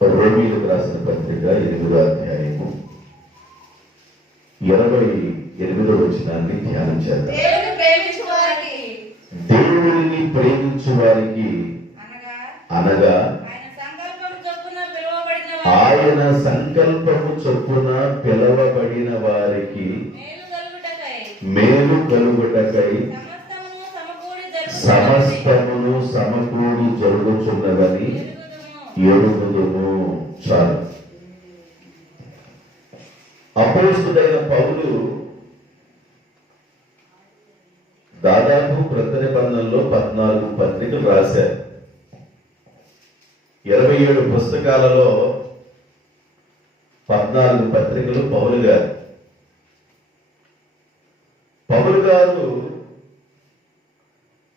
రోమీయులకు రాసిన పత్రిక 8వ అధ్యాయము 28వ వచనాన్ని ధ్యానం చేద్దాం. దేవుడిని ప్రేమించు వారికి అనగా ఆయన సంకల్పము చొప్పున పిలవబడిన వారికి మేలు కలుగుటకై సమస్తమును సమకూడి జరుగుతున్నదని ఎరుగుదుము. చాలు. అపోస్తుడైన పౌలు దాదాపు క్రొత్త నిబంధనలో 14 పత్రికలు రాశారు. 27 పుస్తకాలలో 14 పత్రికలు పౌలు గారు. పౌలు గారు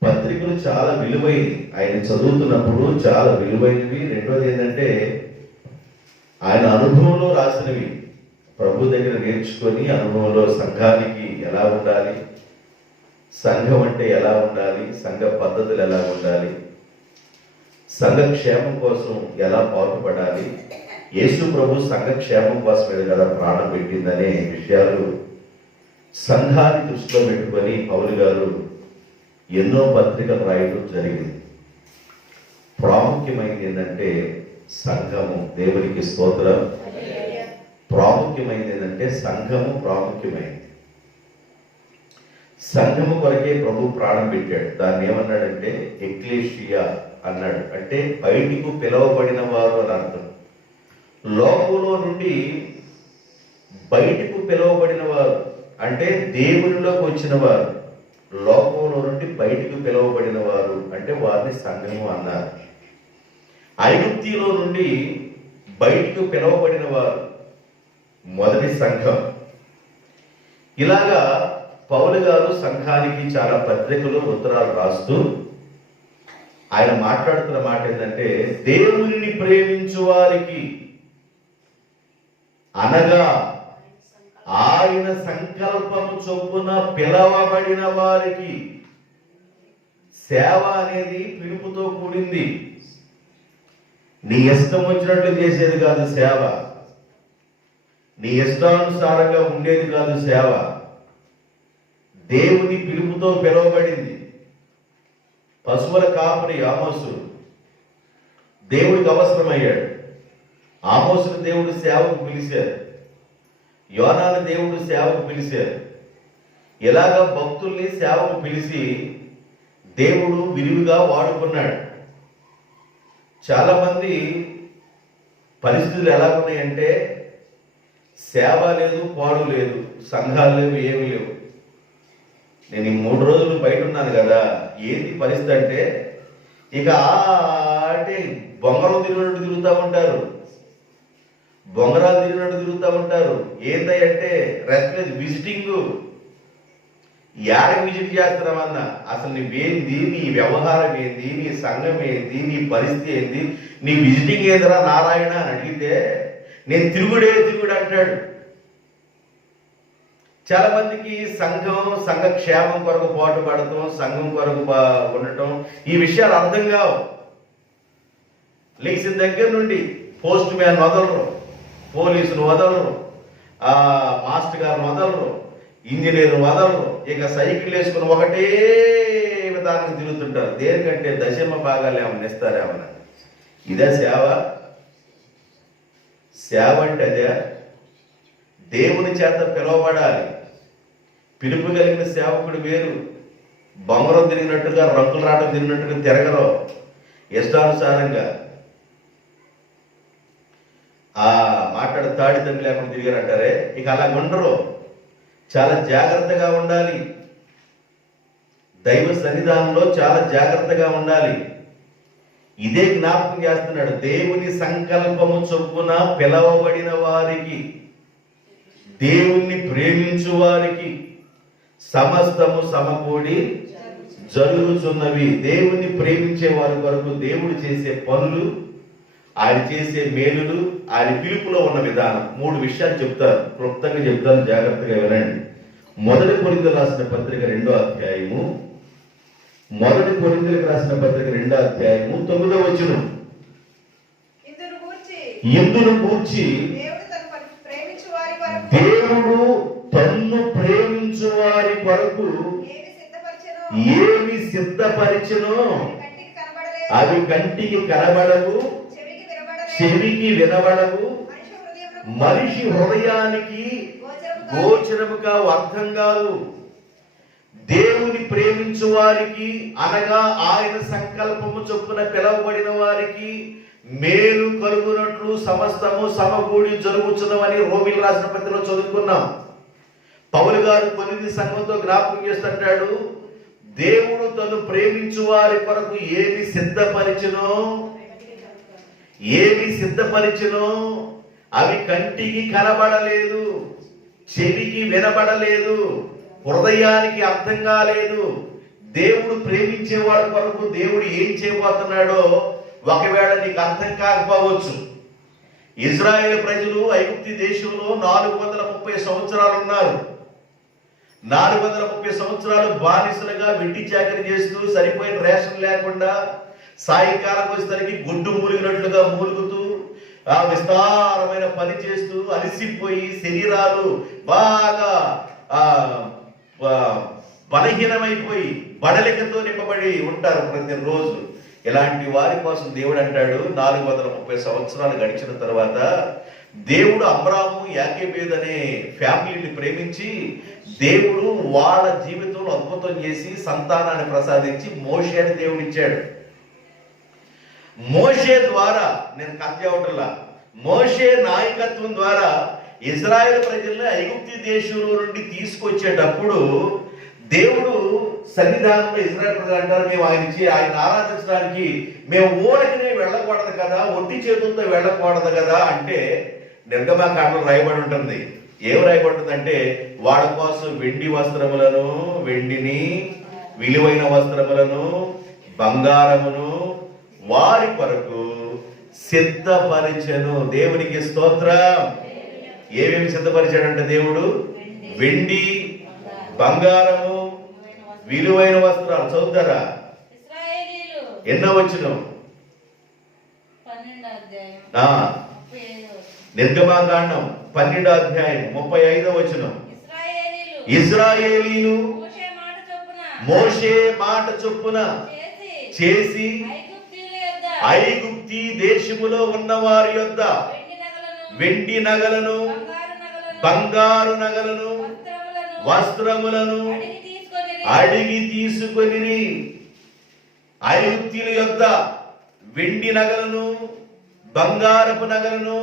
పత్రికలు చాలా విలువైనవి. ఆయన చదువుతున్నప్పుడు చాలా విలువైనవి. రెండోది ఏంటంటే ఆయన అనుభవంలో రాసినవి. ప్రభు దగ్గర నేర్చుకొని అనుభవంలో సంఘానికి ఎలా ఉండాలి, సంఘం అంటే ఎలా ఉండాలి, సంఘ పద్ధతులు ఎలా ఉండాలి, సంఘ క్షేమం కోసం ఎలా పాటుపడాలి, యేసు ప్రభు సంఘ క్షేమం కోసమే కదా ప్రాణం పెట్టిందనే విషయాలు సంఘాన్ని దృష్టిలో పెట్టుకొని పౌలు గారు ఎన్నో పత్రికలు రాయడం జరిగింది. ప్రాముఖ్యమైనది ఏంటంటే సంఘము. దేవునికి స్తోత్రం. ప్రాముఖ్యమైనది ఏంటంటే సంఘము ప్రాముఖ్యమైనది. సంఘము కొరకే ప్రభు ప్రాణం పెట్టాడు. దాన్ని ఏమన్నాడంటే ఎక్లేషియా అన్నాడు. అంటే బయటికి పిలువబడిన వారు అని అర్థం. లోకంలో నుండి బయటకు పిలువబడిన వారు అంటే దేవునిలోకి వచ్చిన వారు. లోకంలో నుండి బయటకు పిలువబడిన వారు అంటే వారిని సంఘము అన్నారు. ఐగుప్తిలో నుండి బయటకు పిలువబడిన వారు మొదటి సంఘం. ఇలాగా పౌలు గారు సంఘానికి చాలా పత్రికలు ఉత్తరాలు రాస్తూ ఆయన మాట్లాడుతున్న మాట ఏంటంటే దేవునిని ప్రేమించు వారికి అనగా ఆయన సంకల్పము చొప్పున పిలవబడిన వారికి. సేవ అనేది పిలుపుతో కూడింది. నీ ఇష్టం వచ్చినట్లు చేసేది కాదు సేవ. నీ ఇష్టానుసారంగా ఉండేది కాదు సేవ. దేవుని పిలుపుతో పిలువబడింది. పశువుల కాపరి ఆమోసు దేవుడికి అవసరమయ్యాడు. ఆమోసును దేవుడు సేవకు పిలిచారు. యోనాను దేవుడు సేవకు పిలిచారు. ఇలాగ భక్తుల్ని సేవకు పిలిచి దేవుడు విరివిగా వాడుకున్నాడు. చాలా మంది పరిస్థితులు ఎలా ఉన్నాయంటే సేవ లేదు, పాడు లేదు, సంఘాలు లేవు, ఏమి లేవు. నేను ఈ 3 రోజులు బయట ఉన్నాను కదా. ఏంటి పరిస్థితి అంటే ఇక అంటే బొంగరం తిరిగినట్టు తిరుగుతూ ఉంటారు, బొంగరాలు తిరిగినట్టు తిరుగుతూ ఉంటారు. ఏంటంటే రెస్ట్ లేదు. విజిటింగ్ యాడకి విజిట్ చేస్తున్నామన్నా అసలు నువ్వేంది, నీ వ్యవహారం ఏంది, నీ సంఘం ఏంది, నీ పరిస్థితి ఏంది, నీ విజిటింగ్ ఏదరా నారాయణ అని అడిగితే నేను తిరుగుడు అంటాడు. చాలా మందికి సంఘం, సంఘ క్షేమం కొరకు పాటు పడటం, సంఘం కొరకు ఉండటం ఈ విషయాలు అర్థం కావు. లేచిన దగ్గర నుండి పోస్ట్ మ్యాన్ వదలరు, పోలీసులు వదలరు, మాస్టర్ గారు వదలరు, ఇంజనీర్ వదలరు. ఇక సైకిల్ వేసుకుని ఒకటే విధానం తిరుగుతుంటారు. దేనికంటే దశమ భాగాలు ఏమన్నా ఇస్తారేమన్నా. ఇదే సేవ. సేవ అంటే అదే. దేవుని చేత పిలువబడాలి. పిలుపు కలిగిన సేవకుడు వేరు. బొంగరం తిరిగినట్టుగా, రంగులు రావడం తిరిగినట్టుగా తిరగరు. ఇష్టానుసారంగా మాట్లాడు తాడి తమ్మి లేకుండా తిరిగారంటారే, ఇక అలా ఉండరు. చాలా జాగ్రత్తగా ఉండాలి. దైవ సన్నిధానంలో చాలా జాగ్రత్తగా ఉండాలి. ఇదే జ్ఞాపకం చేస్తున్నాడు. దేవుని సంకల్పము చొప్పున పిలవబడిన వారికి, దేవుణ్ణి ప్రేమించు వారికి సమస్తము సమకూడి జరుగుతున్నవి. దేవుణ్ణి ప్రేమించే వారి కొరకు దేవుడు చేసే పనులు, ఆయన చేసే మేలులు, ఆయన పిలుపులో ఉన్న విధానం. 3 విషయాలు చెప్తారు. క్లుప్తంగా చెప్తాను, జాగ్రత్తగా వినండి. మొదటి కొరింథీయులకు రాసిన పత్రిక 2వ అధ్యాయము, మొదటి కొరింథీయులకు రాసిన పత్రిక 2వ అధ్యాయము 9వ వచనం. ఇందును గూర్చి దేవుడు తన్ను ప్రేమించు వారి కొరకు ఏమి సిద్ధపరిచెనో అవి కంటికి కనబడవు, చెవికి వినబడవు, మనిషి హృదయానికి గోచరము కావు, అర్థం కావు. దేవుని ప్రేమించు వారికి అనగా ఆయన సంకల్పము చొప్పున పిలువబడిన వారికి మేలు కలుగునట్లు సమస్తము సమకూడి జరుగుతున్నవని రోమిలకు రాసిన పత్రికలో చదువుకున్నాం. పౌలు గారు కొరింథీ సంఘంతో జ్ఞాపకం చేస్తుంటాడు, దేవుడు తను ప్రేమించు వారి కొరకు ఏమి సిద్ధపరిచెనో అవి కంటికి కనబడలేదు, చెవికి వినబడలేదు, హృదయానికి అర్థం కాలేదు. దేవుడు ప్రేమించే వాడి కొరకు దేవుడు ఏం చేయబోతున్నాడో ఒకవేళ నీకు అర్థం కాకపోవచ్చు. ఇజ్రాయేల్ ప్రజలు ఐగుప్తు దేశంలో 430 సంవత్సరాలు ఉన్నారు. 430 సంవత్సరాలు బానిసలుగా వెట్టి చాకరీ చేస్తూ, సరిపోయిన రేషన్ లేకుండా, సాయంకాలం వచ్చేసరికి గుడ్డు మూలిగినట్లుగా మూలుగుతూ, ఆ విస్తారమైన పని చేస్తూ అలసిపోయి శరీరాలు బాగా బలహీనమైపోయి బడలికతో నింపబడి ఉంటారు ప్రతిరోజు. ఇలాంటి వారి కోసం దేవుడు అంటాడు, 430 సంవత్సరాలు గడిచిన తర్వాత దేవుడు అబ్రాము యాకోబు అనే ఫ్యామిలీని ప్రేమించి దేవుడు వాళ్ళ జీవితంలో అద్భుతం చేసి సంతానాన్ని ప్రసాదించి మోషే అని దేవుడు ఇచ్చాడు. మోషే ద్వారా, నేను కథ మోషే నాయకత్వం ద్వారా ఇజ్రాయెల్ ప్రజల్ని ఐగుప్తు దేశంలో నుండి తీసుకొచ్చేటప్పుడు దేవుడు సన్నిధానంలో ఇజ్రాయెల్ ప్రజలు అంటారు, మేము ఆయన ఆరాధించడానికి మేము ఊరకినే వెళ్ళకూడదు కదా, ఒట్టి చేతులతో వెళ్ళకూడదు కదా అంటే నిర్గమకాండలో రాయబడి ఉంటుంది. ఏం రాయబడి ఉంటుందంటే, వాళ్ళ కోసం వెండిని విలువైన వస్త్రములను బంగారమును వారి కొరకు సిద్ధపరిచెను. దేవునికి స్తోత్రం. ఏమేమి సిద్ధపరిచాడంటే దేవుడు? వెండి, బంగారము, విలువైన వస్త్రాలు. చదువుతారా? ఎన్నో వచనం? నిర్గమకాండం 12వ అధ్యాయం 35వ వచనం. ఇశ్రాయేలీలు మోషే మాట చొప్పున చేసి ఐగుప్తీ దేశములో ఉన్న వారి యొద్ద వెండి నగలను, బంగారు నగలను, వస్త్రములను అడిగి తీసుకొని ఐగుప్తీయుల యొద్ద వెండి నగలను, బంగారపు నగలను,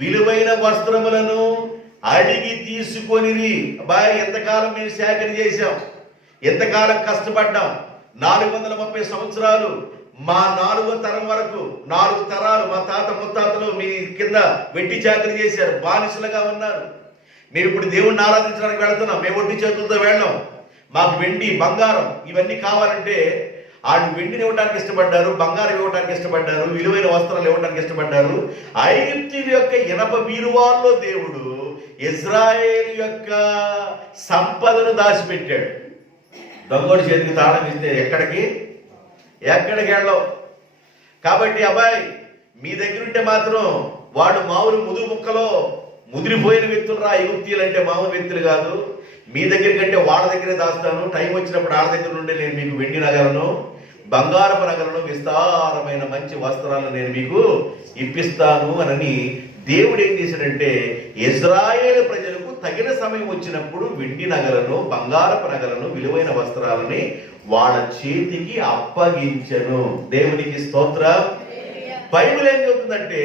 విలువైన వస్త్రములను అడిగి తీసుకొని. బాయ్, ఎంతకాలం మేము సేకరణ చేశాం, ఎంతకాలం కష్టపడ్డాం. 430 సంవత్సరాలు, మా 4వ తరం వరకు, 4 తరాలు మా తాత ముత్తాతలు మీ కింద వెట్టి చాకరీ చేశారు, బానిసలుగా ఉన్నారు. మేము ఇప్పుడు దేవుణ్ణి ఆరాధించడానికి వెళ్తున్నాం, మేము ఒట్టి చేతులతో వెళ్ళాం. మాకు వెండి, బంగారం ఇవన్నీ కావాలంటే వాళ్ళు వెండిని ఇవ్వడానికి ఇష్టపడ్డారు, బంగారం ఇవ్వడానికి ఇష్టపడ్డారు, విలువైన వస్త్రాలు ఇవ్వడానికి ఇష్టపడ్డారు. ఐగుప్తీయుల యొక్క ఇనప బీరువాల్లో దేవుడు ఇజ్రాయేల్ యొక్క సంపదను దాచిపెట్టాడు. దొంగోడి చేతికి తాళం ఇస్తే ఎక్కడికి వెళ్ళవు. కాబట్టి అబ్బాయి, మీ దగ్గర ఉంటే మాత్రం వాడు మామూలు ముదురు ముక్కలో ముదిరిపోయిన వ్యక్తులు రా. ఐగుప్తీయులు అంటే మామూలు వ్యక్తులు కాదు. మీ దగ్గర కంటే వాళ్ళ దగ్గరే దాస్తాను. టైం వచ్చినప్పుడు వాళ్ళ దగ్గర నుండి నేను మీకు వెండి నగలను, బంగారపు నగలను, విస్తారమైన మంచి వస్త్రాలను నేను మీకు ఇప్పిస్తాను అని దేవుడు ఏం చేశాడంటే, ఇజ్రాయేల్ ప్రజలకు తగిన సమయం వచ్చినప్పుడు వెండి నగలను, బంగారపు నగలను, విలువైన వస్త్రాలని వాళ్ళ చేతికి అప్పగించెను. దేవునికి స్తోత్రం. బైబిల్ ఏం చెబుతుందంటే,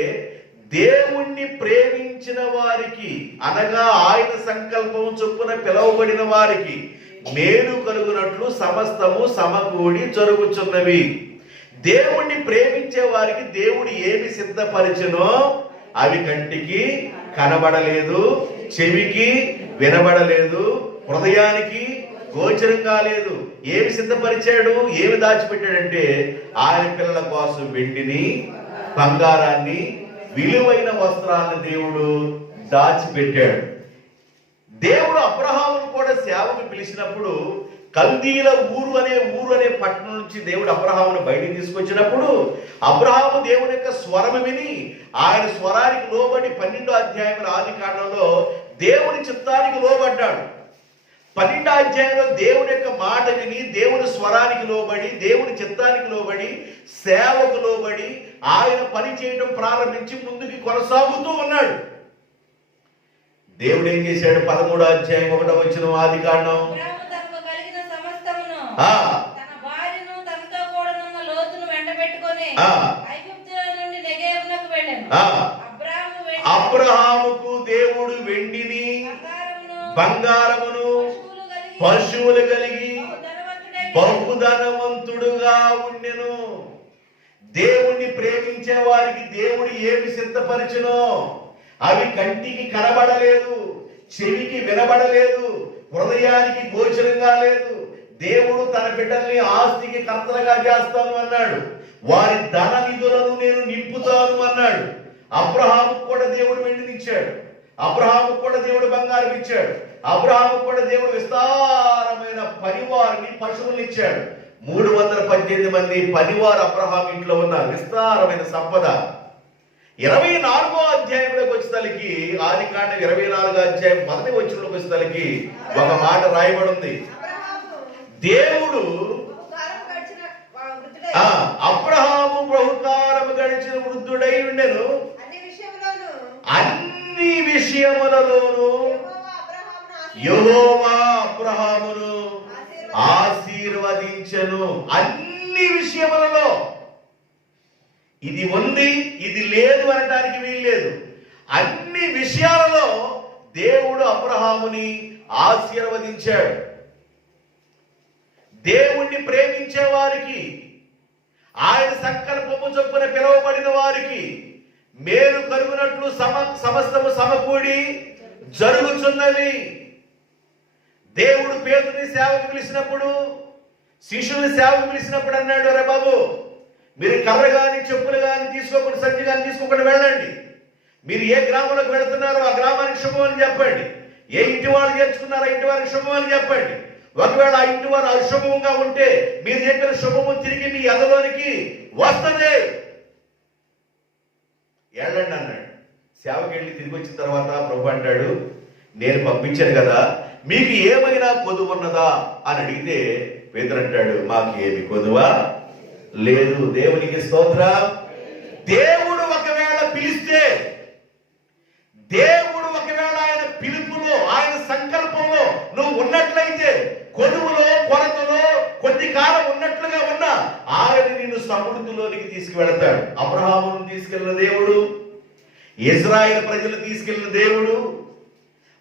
దేవుణ్ణి ప్రేమించిన వారికి అనగా ఆయన సంకల్పం చొప్పున పిలువబడిన వారికి మేలు కలుగునట్లు సమస్తము సమకూడి జరుగుచున్నవి. దేవుణ్ణి ప్రేమించే వారికి దేవుడు ఏమి సిద్ధపరిచెనో అవి కంటికి కనబడలేదు, చెవికి వినబడలేదు, హృదయానికి గోచరం కాలేదు. ఏమి సిద్ధపరిచాడు, ఏమి దాచిపెట్టాడంటే, ఆయన పిల్లల కోసం వెండిని, బంగారాన్ని, విలువైన వస్త్రాలను దేవుడు దాచిపెట్టాడు. దేవుడు అబ్రహామును కూడా సేవకు పిలిచినప్పుడు కల్దీల ఊరు అనే పట్టణం నుంచి దేవుడు అబ్రహామును బయటికి తీసుకొచ్చినప్పుడు అబ్రహాము దేవుని యొక్క స్వరం విని ఆయన స్వరానికి లోబడి 12వ అధ్యాయంలో ఆదికాండంలో దేవుని చిత్తానికి లోబడ్డాడు. 12వ అధ్యాయంలో దేవుని యొక్క మాట విని దేవుని స్వరానికి లోబడి దేవుని చిత్తానికి లోబడి సేవకు లోబడి ఆయన పని చేయడం ప్రారంభించి ముందుకి కొనసాగుతూ ఉన్నాడు. దేవుడు ఏం చేశాడు? 13వ అధ్యాయం 1వ వచనం ఆదికాండం, అబ్రహాముకు దేవుడు వెండిని బంగారమును పశువులు కలిగి బహుధనవంతుడుగా ఉండెను. దేవుణ్ణి ప్రేమించే వారికి దేవుడు ఏమి సిద్ధపరచునో అవి కంటికి కనబడలేదు, చెవికి వినబడలేదు, హృదయానికి గోచరంగా లేదు. దేవుడు తన బిడ్డల్ని ఆస్తికి కర్తలుగా చేస్తాను అన్నాడు. వారి ధన నిధులను నేను నింపుతాను అన్నాడు. అబ్రహాముకు కూడా దేవుడు వెండినిచ్చాడు, అబ్రహాముకు కూడా దేవుడు బంగారం ఇచ్చాడు, అబ్రహాముకు కూడా దేవుడు విస్తారమైన పనివారిని పశువులు ఇచ్చాడు. 318 మంది పనివారు అబ్రహాం ఇంట్లో ఉన్నారు. విస్తారమైన సంపద. 24వ అధ్యాయంలోకి వచ్చేసరికి ఆదికాండం 24వ అధ్యాయం 1వ వచనంలోకి వచ్చేసరికి ఒక మాట రాయబడి ఉంది. దేవుడు అబ్రహాము బహుకాలము గడిచిన వృద్ధుడై ఉండెను, అన్ని విషయములలోనూ యెహోవా అబ్రహామును ఆశీర్వదించెను. అన్ని విషయములలో ఇది ఉంది, ఇది లేదు అనడానికి వీల్లేదు. అన్ని విషయాలలో దేవుడు అబ్రహాముని ఆశీర్వదించాడు. దేవుణ్ణి ప్రేమించే వారికి, ఆయన సంకల్పము చొప్పున పిలువబడిన వారికి మేలు కలుగునట్లు సమస్తము సమకూడి జరుగుతున్నవి. దేవుడు పేతుని సేవకు పిలిచినప్పుడు, శిష్యుని సేవకు పిలిచినప్పుడు అన్నాడు, అరే బాబు, మీరు కర్ర కానీ చెప్పులు కానీ తీసుకోకుండా, సంచి కానీ తీసుకోకుండా వెళ్ళండి. మీరు ఏ గ్రామంలోకి వెళుతున్నారో ఆ గ్రామానికి శుభం అని చెప్పండి. ఏ ఇంటి వాళ్ళు చేర్చుకున్నారో ఇంటి వారికి శుభం అని చెప్పండి. ఒకవేళ ఆ ఇంటి వారు అశుభంగా ఉంటే మీరు చెప్పిన శుభము తిరిగి మీ ఎదలోనికి వస్తుంది, వెళ్ళండి అన్నాడు. సేవకి వెళ్ళి తిరిగి వచ్చిన తర్వాత ప్రభు అంటాడు, నేను పంపించాను కదా, మీకు ఏమైనా కొదువు ఉన్నదా అని అడిగితే పేతురు అంటాడు, మాకు ఏమి కొదువా లేదు. దేవునికి స్తోత్రం. దేవుడు ఒకవేళ పిలిస్తే, దేవుడు ఒకవేళ ఆయన పిలుపులో, ఆయన సంకల్పంలో నువ్వు ఉన్నట్లయితే, కొదువులో కొరతలో కొద్ది కాలం ఉన్నట్లుగా ఉన్నా ఆయన నిన్ను సమృద్ధిలోనికి తీసుకువెళతాడు. అబ్రహామును తీసుకెళ్లిన దేవుడు, ఇజ్రాయేల్ ప్రజలు తీసుకెళ్లిన దేవుడు,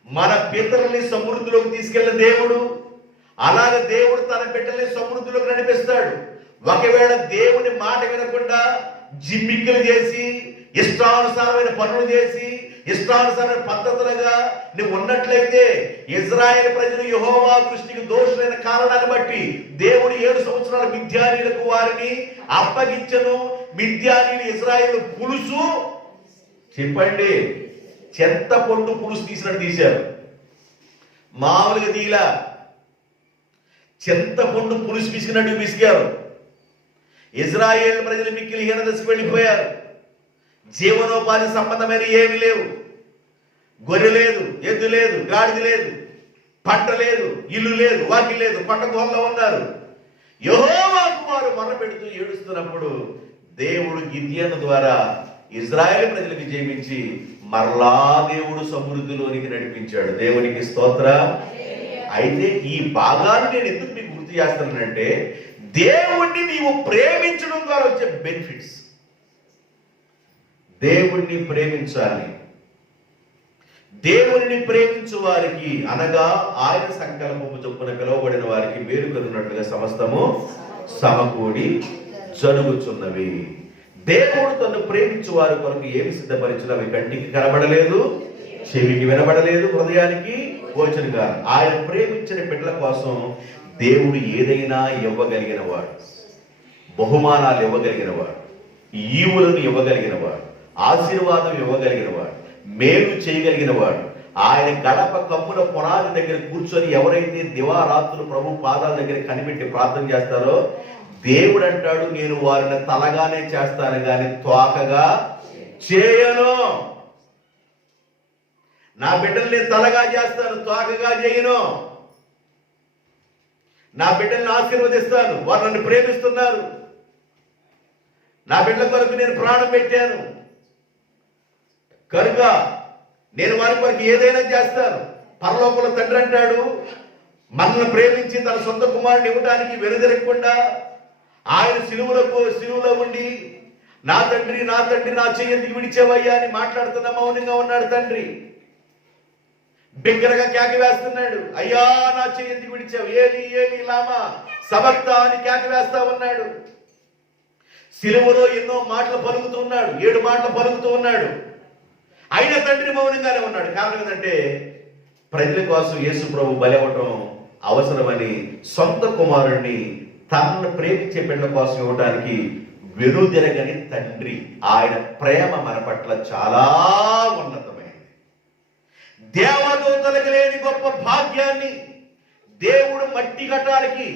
మన పితరుల్ని సమృద్ధిలోకి తీసుకెళ్లిన దేవుడు, అలాగే దేవుడు తన బిడ్డల్ని సమృద్ధిలోకి నడిపిస్తాడు. ఒకవేళ దేవుని మాట వినకుండా జిమ్మిక్కులు చేసి, ఇష్టానుసారమైన పనులు చేసి, ఇష్టానుసారమైన పద్ధతులుగా నువ్వు ఉన్నట్లయితే, ఇజ్రాయేల్ ప్రజలు యెహోవా దృష్టికి దోషులైన కారణాన్ని బట్టి దేవుడు 7 సంవత్సరాల మిద్యానీయులకు వారిని అప్పగించను. మిద్యానీయులు ఇజ్రాయేల్ పులుసు, చెప్పండి, చింతపండు పులుసు తీసినట్టు తీశారు. మామూలుగా తీలా, చింతపండు పులుసు పిసికినట్టు పిసికారు. ఇజ్రాయేల్ ప్రజలు మిక్కిలి హీనదశకు వెళ్ళిపోయారు. జీవనోపాధి సంబంధమైన ఏమీ లేవు. గొర్రె లేదు, ఎద్దు లేదు, గాడిద లేదు, పంట లేదు, ఇల్లు లేదు, వాకి లేదు, పంట గుహల్లో ఉన్నారు. యెహోవాకు వారు మొరపెడుతూ ఏడుస్తున్నప్పుడు దేవుడు గిద్యోను ద్వారా ఇజ్రాయేల్ ప్రజలకు జయించి మరలా దేవుడు సమృద్ధిలోనికి నడిపించాడు. దేవునికి స్తోత్రం. అయితే ఈ భాగాన్ని నేను ఎందుకు మీకు గుర్తు చేస్తానంటే, దేవుణ్ణి నీవు ప్రేమించడం ద్వారా వచ్చే బెనిఫిట్స్. దేవుణ్ణి ప్రేమించాలి. దేవుని ప్రేమించు వారికి, అనగా ఆయన సంకల్పము చొప్పున పిలువబడిన వారికి మేలు కలుగునట్లుగా సమస్తము సమకూడి జరుగుతున్నవి. దేవుడు తను ప్రేమించు వారి కొరకు ఏమి సిద్ధపరిచిన అవి కంటికి కనబడలేదు, చెవికి వినబడలేదు, హృదయానికి గోచరంగా. ఆయన ప్రేమించిన బిడ్డల కోసం దేవుడు ఏదైనా ఇవ్వగలిగిన వాడు, బహుమానాలు ఇవ్వగలిగిన వాడు, ఈవులను ఇవ్వగలిగిన వాడు, ఆశీర్వాదం ఇవ్వగలిగిన వాడు, మేలు చేయగలిగిన వాడు. ఆయన గడప కమ్ముల పునాది దగ్గర కూర్చొని ఎవరైతే దివారాత్రులు ప్రభు పాదాల దగ్గర కనిపెట్టి ప్రార్థన చేస్తారో దేవుడు అంటాడు, నేను వారిని తలగానే చేస్తాను కానీ తోకగా చేయను. నా బిడ్డల్ని తలగా చేస్తాను, తోకగా చేయను. నా బిడ్డల్ని ఆశీర్వదిస్తాను, వారు నన్ను ప్రేమిస్తున్నారు, నా బిడ్డల కొరకు నేను ప్రాణం పెట్టాను కనుక నేను వారి కొరకు ఏదైనా చేస్తాను. పరలోకంలో తండ్రి అంటాడు, మనల్ని ప్రేమించి తన సొంత కుమారుని ఇవ్వడానికి వెనుదిరగకుండా ఆయన సిలువలో ఉండి నా తండ్రి నా తండ్రి నా చెయ్యి ఎందుకు విడిచేవయ్యా అని మాట్లాడుతున్న మౌనంగా ఉన్నాడు తండ్రి. బిగ్గరగా కేక వేస్తున్నాడు, అయ్యా నా చెయ్యి ఎందుకు విడిచావు, ఏలి ఏలి లామా సబక్తా అని కేక వేస్తా ఉన్నాడు. సిలువలో ఎన్నో మాటలు పలుకుతూ ఉన్నాడు, 7 మాటలు పలుకుతూ ఉన్నాడు. అయిన తండ్రి మౌనంగానే ఉన్నాడు. కారణం ఏంటంటే ప్రజల కోసం యేసు ప్రభు బలవటం అవసరమని సొంత కుమారుణ్ణి తనను ప్రేమించే బిడ్డల కోసం ఇవ్వడానికి వెనుదిరగని తండ్రి. ఆయన ప్రేమ మన పట్ల చాలా ఉన్నతమైనది. దేవదూతలకు లేని గొప్ప భాగ్యాన్ని దేవుడు మట్టి ఘటానికి,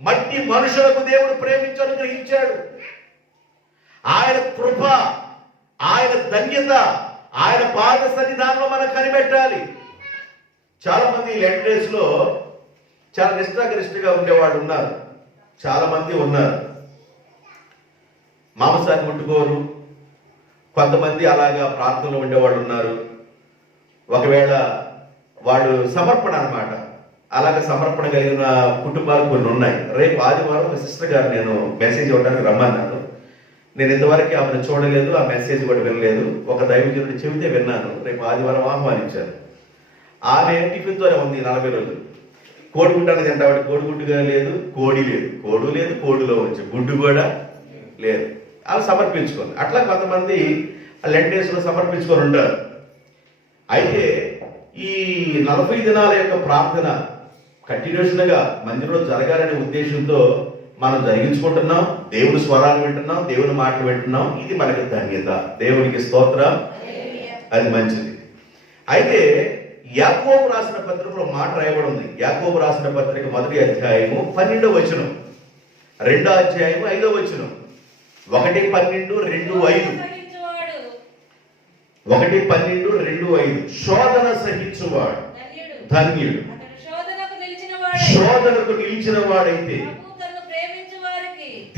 మట్టి మనుషులకు దేవుడు ప్రేమించను గ్రహించాడు. ఆయన కృప, ఆయన ధన్యత, ఆయన పాద సన్నిధానంలో మనం కనిపెట్టాలి. చాలా మంది లెట్ డేస్ లో చాలా నిష్ఠాగరిష్ఠగా ఉండేవాళ్ళు ఉన్నారు, చాలా మంది ఉన్నారు. మాంసాన్ని ముట్టుకోరు. కొంతమంది అలాగా ప్రార్థనలో ఉండేవాళ్ళు ఉన్నారు. ఒకవేళ వాళ్ళు సమర్పణ అన్నమాట, అలాగే సమర్పణ కలిగిన కుటుంబాలు కొన్ని ఉన్నాయి. రేపు ఆదివారం ఒక సిస్టర్ గారు నేను మెసేజ్ ఇవ్వడానికి రమ్మన్నాను. నేను ఇంతవరకు ఆమెను చూడలేదు, ఆ మెసేజ్ కూడా వినలేదు. ఒక దైవజనుడు చెబితే విన్నాను. రేపు ఆదివారం ఆహ్వానించారు. ఆమె టిఫిన్తోనే ఉంది 40 రోజులు. కోడిగుడ్డు అనేది ఎంత, కోడిగుడ్డుగా లేదు, కోడి లేదు, కోడు లేదు, కోడిలో వచ్చి గుడ్డు కూడా లేదు. అవి సమర్పించుకోండి. అట్లా కొంతమంది లెట్ డేస్ లో సమర్పించుకొని ఉంటారు. అయితే ఈ 40 దినాల యొక్క ప్రార్థన కంటిన్యూషన్ గా మందిరంలో జరగాలనే ఉద్దేశంతో మనం జరిగించుకుంటున్నాం. దేవుని స్వరాన్ని వింటున్నాం, దేవుని మాటలు వింటున్నాం. ఇది మనకి ధన్యత. దేవునికి స్తోత్రం. అది మంచిది. అయితే యాకోబు రాసిన పత్రికలో మాట రాయబడి ఉంది. యాకోబు రాసిన పత్రిక 1వ అధ్యాయము 12వ వచనం, 2వ అధ్యాయము 5వ వచనం, 1:12, 2:5 శోధన సహించువాడు ధన్యుడు. శోధనకు నిలిచిన వాడైతే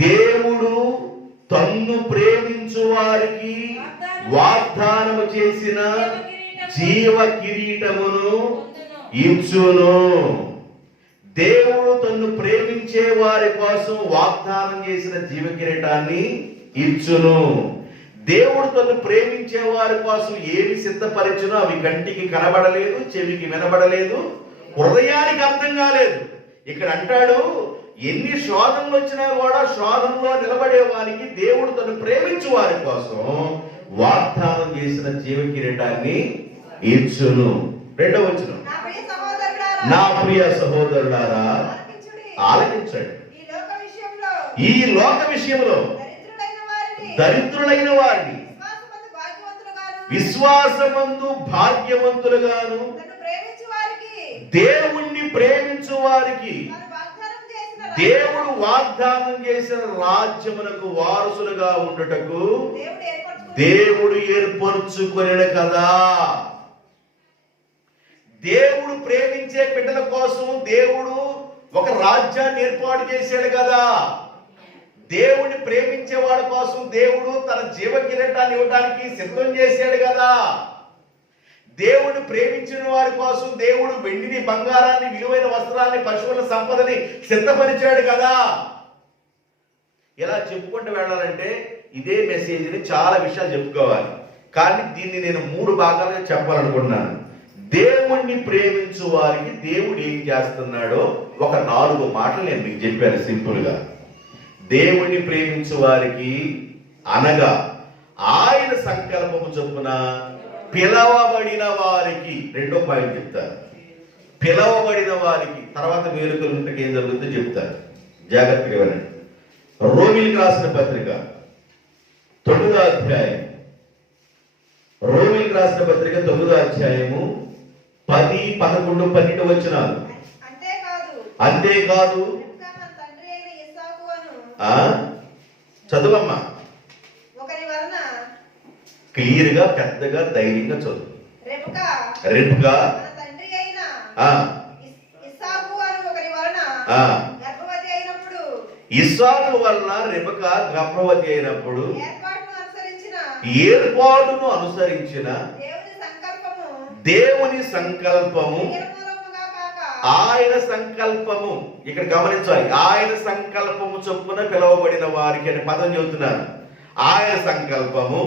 దేవుడు తన్ను ప్రేమించు వారికి వాగ్దానము చేసిన జీవ కిరీటమును ఇచ్చును. దేవుడు తన్ను ప్రేమించే వారి కోసం వాగ్దానం చేసిన జీవ కిరీటాన్ని ఇచ్చును. దేవుడు తన్ను ప్రేమించే వారి కోసం ఏమి సిద్ధపరిచునో అవి కంటికి కనబడలేదు, చెవికి వినబడలేదు, హృదయానికి అర్థం కాలేదు. ఇక్కడ అంటాడు, ఎన్ని శోధనలు వచ్చినా కూడా శోధనలో నిలబడే వారికి దేవుడు తను ప్రేమించు వారి కోసం వాగ్దానం చేసిన జీవ కిరీటాన్ని ఇచ్చును. 2వ వచనం, నా ప్రియ సహోదరులారా ఆలకించండి. ఈ లోక విషయంలో దరిద్రులైన వారిని విశ్వాసమందు భాగ్యవంతులుగాను దేవుణ్ణి ప్రేమించు వారికి దేవుడు వాగ్దానం చేసిన రాజ్యమునకు వారసులుగా ఉండుటకు దేవుడు ఏర్పరచుకొనెను కదా. దేవుడు ప్రేమించే బిడ్డల కోసం దేవుడు ఒక రాజ్యాన్ని ఏర్పాటు చేశాడు కదా. దేవుడిని ప్రేమించే వాళ్ళ కోసం దేవుడు తన జీవ కిరీటాన్ని ఇవ్వడానికి సిద్ధం చేశాడు కదా. దేవుడిని ప్రేమించిన వారి కోసం దేవుడు వెండిని, బంగారాన్ని, విలువైన వస్త్రాన్ని, పశువుల సంపదని సిద్ధపరిచాడు కదా. ఇలా చెప్పుకుంటూ వెళ్ళాలంటే ఇదే మెసేజ్ని చాలా విషయాలు చెప్పుకోవాలి. కానీ దీన్ని నేను 3 భాగాలుగా చెప్పాలనుకుంటున్నాను. దేవుణ్ణి ప్రేమించు వారికి దేవుడు ఏం చేస్తున్నాడో ఒక 4 మాటలు నేను మీకు చెప్పాను సింపుల్ గా. దేవుణ్ణి ప్రేమించు వారికి అనగా ఆయన సంకల్పము చొప్పున పిలవబడిన వారికి, 2వ పాయింట్ చెప్తారు. పిలవబడిన వారికి తర్వాత వేడుకలు ఉంటే ఏం జరుగుతుందో చెప్తారు. జాగ్రత్తగా వినండి. రోమీయులకు రాసిన పత్రిక 9వ అధ్యాయం, రోమీయులకు రాసిన పత్రిక 9వ అధ్యాయము 10, 11, 12 వచనాలు. అంతేకాదు చదువమ్మా, క్లియర్ గా పెద్దగా ధైర్యంగా చదువు. రెబ్కా ఇస్సాకు వలన రెబెకా గర్భవతి అయినప్పుడు ఏర్పాటును అనుసరించిన దేవుని సంకల్పము, ఆయన సంకల్పము, ఇక్కడ గమనించాలి, ఆయన సంకల్పము చొప్పున పిలువబడిన వారికి అని పదం చెబుతున్నాను. ఆయన సంకల్పము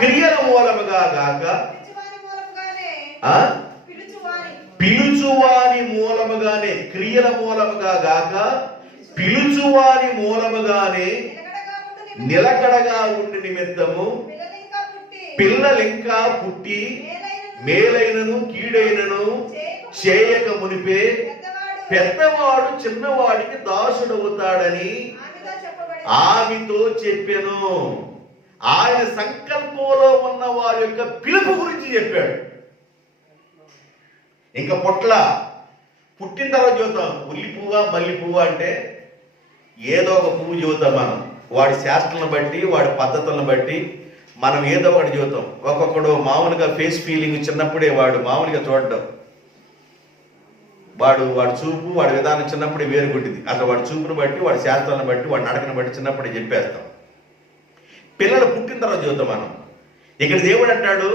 క్రియల మూలముగా గాక పిలుచువాని మూలముగానే, క్రియల మూలముగా గాక పిలుచువాని మూలముగానే నిలకడగా ఉండి నిమిత్తము పిల్లలింకా పుట్టి మేలైనను కీడైనను చేయక మునిపే పెద్దవాడు చిన్నవాడికి దాసుడవుతాడని ఆమెతో చెప్పెను. ఆయన సంకల్పంలో ఉన్న వారి యొక్క పిలుపు గురించి చెప్పాడు. ఇంకా పుట్టిన తర్వాత చూద్దాం, ఉల్లి పువ్వ మల్లి పువ్వ అంటే ఏదో ఒక పువ్వు చూద్దాం మనం. వాడి శాస్త్రాలను బట్టి, వాడి పద్ధతులను బట్టి మనం ఏదో ఒకటి చూద్దాం. ఒక్కొక్కడు మామూలుగా ఫేస్ ఫీలింగ్ చిన్నప్పుడే వాడు మామూలుగా చూడడం, వాడు చూపు, వాడి విధానం చిన్నప్పుడే వేరుగుంటుంది. అసలు వాడి చూపును బట్టి, వాడి శాస్త్రాలను బట్టి, వాడి నడకను బట్టి చిన్నప్పుడే చెప్పేస్తాం. పిల్లలు పుట్టిన తర్వాత చూద్దాం మనం. ఇక్కడ దేవుడు అంటాడు,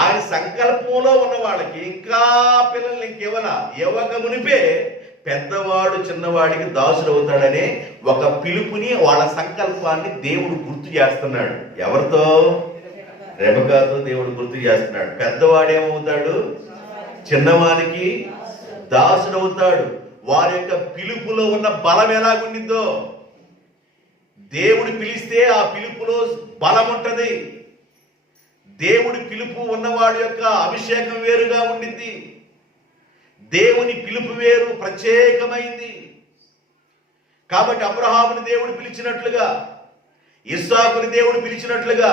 ఆయన సంకల్పంలో ఉన్న వాళ్ళకి ఇంకా పిల్లల్ని ఇవ్వక మునిపే పెద్దవాడు చిన్నవాడికి దాసుడు అవుతాడనే ఒక పిలుపుని, వాళ్ళ సంకల్పాన్ని దేవుడు గుర్తు చేస్తున్నాడు. ఎవరితో? రెబెకాతో దేవుడు గుర్తు చేస్తున్నాడు. పెద్దవాడేమవుతాడు? చిన్నవానికి దాసుడు అవుతాడు. వారి యొక్క పిలుపులో ఉన్న బలం ఎలాగుండిద్దో, దేవుడు పిలిస్తే ఆ పిలుపులో బలం ఉంటది. దేవుడి పిలుపు ఉన్నవాడి యొక్క అభిషేకం వేరుగా ఉండింది. దేవుని పిలుపు వేరు, ప్రత్యేకమైంది. కాబట్టి అబ్రహాముని దేవుడు పిలిచినట్లుగా, ఇస్సాకుని దేవుడు పిలిచినట్లుగా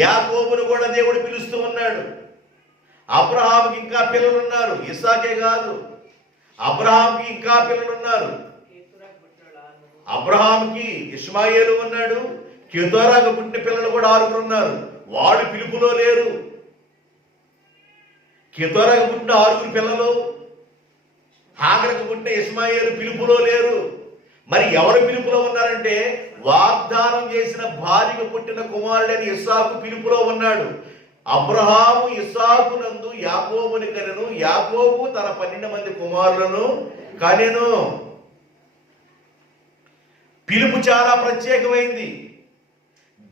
యాకోబును కూడా దేవుడు పిలుస్తూ ఉన్నాడు. అబ్రహాముకి ఇంకా పిల్లలు ఉన్నారు, ఇస్సాకే కాదు, అబ్రహాంకి ఇంకా పిల్లలు ఉన్నారు. అబ్రహాంకి ఇష్మాయేలు ఉన్నాడు, కెతూరాకు పుట్టిన పిల్లలు కూడా 6 ఉన్నారు. వాడు పిలుపులో లేరు. కెతూరాకు పుట్టిన 6 పిల్లలు, హాగరకు పుట్టిన ఇష్మాయేలు పిలుపులో లేరు. మరి ఎవరు పిలుపులో ఉన్నారంటే, వాగ్దానం చేసిన భార్యకు పుట్టిన కుమారుడైన ఇస్సాకు పిలుపులో ఉన్నాడు. అబ్రహాము ఇస్సాకు నందు యాకోబుని కనెను, యాకోబు తన 12 మంది కుమారులను కనెను. పిలుపు చాలా ప్రత్యేకమైంది.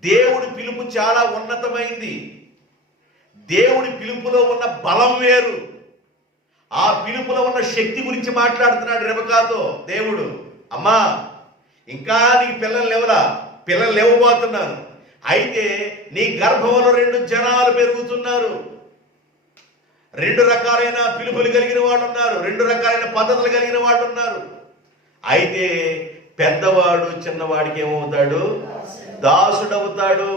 దేవుడి పిలుపు చాలా ఉన్నతమైంది. దేవుడి పిలుపులో ఉన్న బలం వేరు. ఆ పిలుపులో ఉన్న శక్తి గురించి మాట్లాడుతున్నాడు రెబెకాతో దేవుడు. అమ్మా, ఇంకా నీకు పిల్లలు లేవబోతున్నారు. అయితే నీ గర్భంలో 2 జనాలు పెరుగుతున్నారు. 2 రకాలైన పిలుపులు కలిగిన వాళ్ళు ఉన్నారు, 2 రకాలైన పద్ధతులు కలిగిన వాళ్ళు ఉన్నారు. అయితే పెద్దవాడు చిన్నవాడికి ఏమవుతాడు? దాసుడవుతాడు.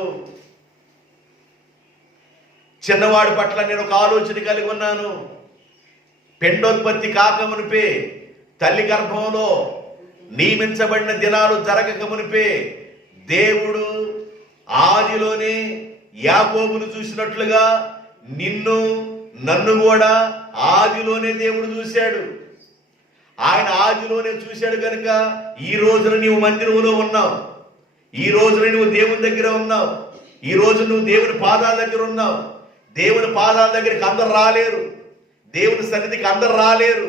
చిన్నవాడి పట్ల నేను ఒక ఆలోచన కలిగి ఉన్నాను. పిండోత్పత్తి కాకమునిపే, తల్లి గర్భంలో నియమించబడిన దినాలు జరగక మునిపే దేవుడు ఆదిలోనే యాకోబును చూసినట్లుగా నన్ను కూడా ఆదిలోనే దేవుడు చూశాడు. ఆయన ఆదిలోనే చూశాడు కనుక ఈ రోజున నీవు మందిరంలో ఉన్నావు, ఈ రోజున నువ్వు దేవుని దగ్గర ఉన్నావు, ఈ రోజు నువ్వు దేవుని పాదాల దగ్గర ఉన్నావు. దేవుని పాదాల దగ్గరికి అందరు రాలేరు, దేవుని సన్నిధికి అందరు రాలేరు.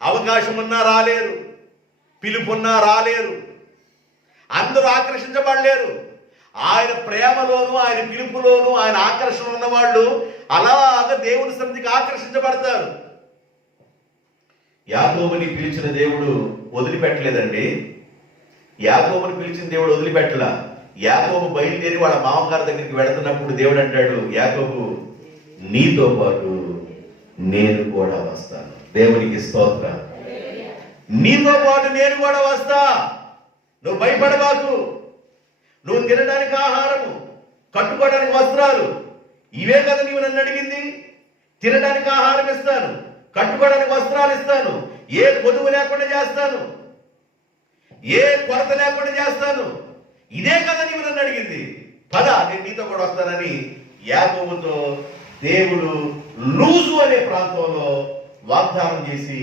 అవకాశం ఉన్నా రాలేరు, పిలుపున్నా రాలేరు, అందరూ ఆకర్షించబడలేరు. ఆయన ప్రేమలోను, ఆయన పిలుపులోను, ఆయన ఆకర్షణ ఉన్నవాళ్ళు అలాగా దేవుని సన్నిధికి ఆకర్షించబడతారు. యాకోబుని పిలిచిన దేవుడు వదిలిపెట్టలేదండి. యాకోబుని పిలిచిన దేవుడు వదిలిపెట్టలా. యాకోబు బయలుదేరి వాళ్ళ మామగారి దగ్గరికి వెళుతున్నప్పుడు దేవుడు అంటాడు, యాకోబు నీతో పాటు నేను కూడా వస్తాను. దేవునికి స్తోత్రం. నీతో పాటు నేను కూడా వస్తా, నువ్వు భయపడబాకు. నువ్వు తినడానికి ఆహారము, కట్టుకోవడానికి వస్త్రాలు, ఇవే కదా నీవు నన్ను అడిగింది. తినడానికి ఆహారం ఇస్తాను, కట్టుకోవడానికి వస్త్రాలు ఇస్తాను, ఏ కొదువు లేకుండా చేస్తాను, ఏ కొరత లేకుండా చేస్తాను. ఇదే కదా నీవు నన్ను అడిగింది, పద నేను నీతో కూడా వస్తానని యాకోబుతో దేవుడు లూజు అనే ప్రాంతంలో వాగ్దానం చేసి,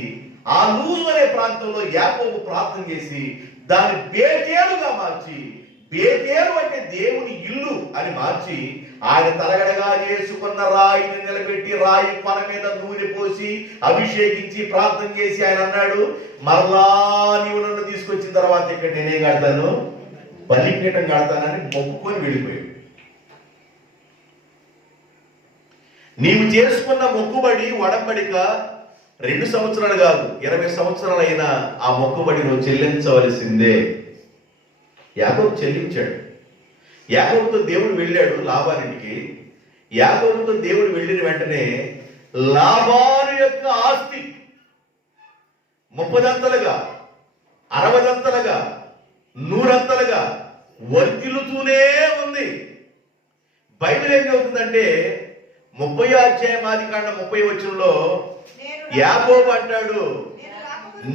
ఆ లూజు అనే ప్రాంతంలో యాకోబు ప్రార్థన చేసి దాన్ని బేతేలుగా మార్చి, బేతేలు అంటే దేవుని ఇల్లు అని మార్చి, ఆయన తలగడగా చేసుకున్న రాయిని నిలబెట్టి రాయి కొన మీద నూనె పోసి అభిషేకించి ప్రార్థన చేసి ఆయన అన్నాడు, మరలా నీవు నన్ను తీసుకొచ్చిన తర్వాత ఇక్కడ నేనేం కడతాను, బలిపీఠం కడతానని మొక్కుకొని వెళ్ళిపోయాడు. నీవు చేసుకున్న మొక్కుబడి ఒడంబడిక 2 సంవత్సరాలు కాదు, 20 సంవత్సరాలైనా ఆ మొక్కుబడి నువ్వు చెల్లించవలసిందే. యాకోబు చెల్లించాడు. యాకోబుతో దేవుడు వెళ్ళాడు లాబానుకి. యాకోబుతో దేవుడు వెళ్ళిన వెంటనే లాబాను యొక్క ఆస్తి 30 60 100 వర్ధిల్లుతూనే ఉంది. బైబిల్ ఏం చెబుతుందంటే 30వ అధ్యాయం ఆదికాండం 30వ వచనంలో యాకోబు అంటాడు,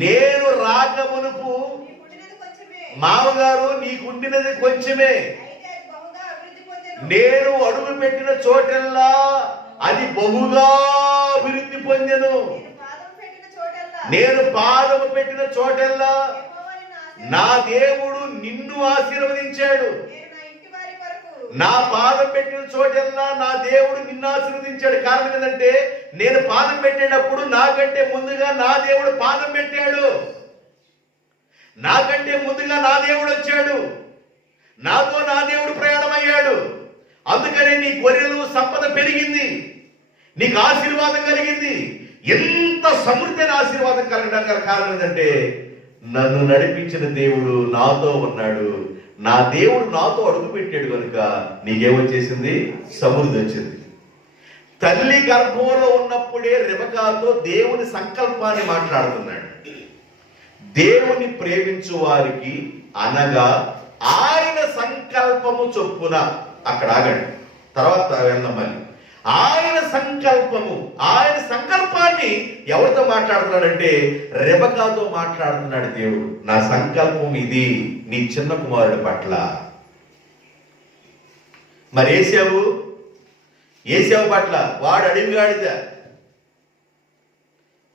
నేను రాకమునుపు మామగారు నీకుండినది కొంచెమే, నేను అడుగు పెట్టిన చోటెల్లా అది బహుగా అభివృద్ధి పొందెను. నేను పాదము పెట్టిన చోటెల్లా నా దేవుడు నిన్ను ఆశీర్వదించాడు. నా పాదం పెట్టిన చోటెల్లా నా దేవుడు నిన్ను ఆశీర్వదించాడు. కారణం ఏంటంటే నేను పాదం పెట్టేటప్పుడు నాకంటే ముందుగా నా దేవుడు పాదం పెట్టాడు. నాకంటే ముందుగా నా దేవుడు వచ్చాడు. నాతో నా దేవుడు ప్రయాణమయ్యాడు. అందుకనే నీ గొర్రెలు సంపద పెరిగింది, నీకు ఆశీర్వాదం కలిగింది. ఎంత సమృద్ధైన ఆశీర్వాదం కలగడానికి గల కారణం ఏంటంటే నన్ను నడిపించిన దేవుడు నాతో ఉన్నాడు. నా దేవుడు నాతో అడుగు పెట్టాడు కనుక నీకేమొచ్చేసింది, సమృద్ధి వచ్చింది. తల్లి గర్భంలో ఉన్నప్పుడే రెబెకాతో దేవుని సంకల్పాన్ని మాట్లాడుతున్నాడు. దేవుని ప్రేమించు వారికి అనగా ఆయన సంకల్పము చొప్పున, అక్కడ ఆగండి, తర్వాత వెళ్దాం మళ్ళీ. ఆయన సంకల్పము, ఆయన సంకల్పాన్ని ఎవరితో మాట్లాడుతున్నాడంటే రెబెకాతో మాట్లాడుతున్నాడు దేవుడు. నా సంకల్పం ఇది నీ చిన్న కుమారుడి పట్ల. మరి ఏసావు పట్ల వాడు అడివిగాడిద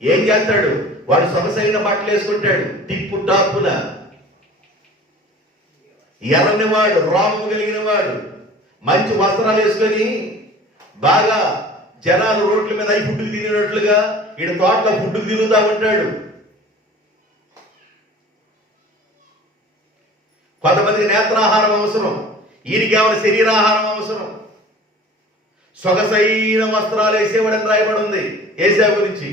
ఏం చేస్తాడు, వాడు సొగసైన బట్టలు వేసుకుంటాడు, టిప్పు టాప్పున. ఎర్రని వాడు, రోమము కలిగిన వాడు, మంచి వస్త్రాలు వేసుకొని బాగా జనాలు రోడ్ల మీద అయి ఫుడ్డుకు తిరిగినట్లుగా ఈయన తోటలో ఫుడ్డుకు తిరుగుతూ ఉంటాడు. కొంతమందికి నేత్రాహారం అవసరం, ఈయనకి ఏమైనా శరీరాహారం అవసరం. సొగసైన వస్త్రాలు వేసేవాడని రాయబడి ఉంది ఏసావు గురించి.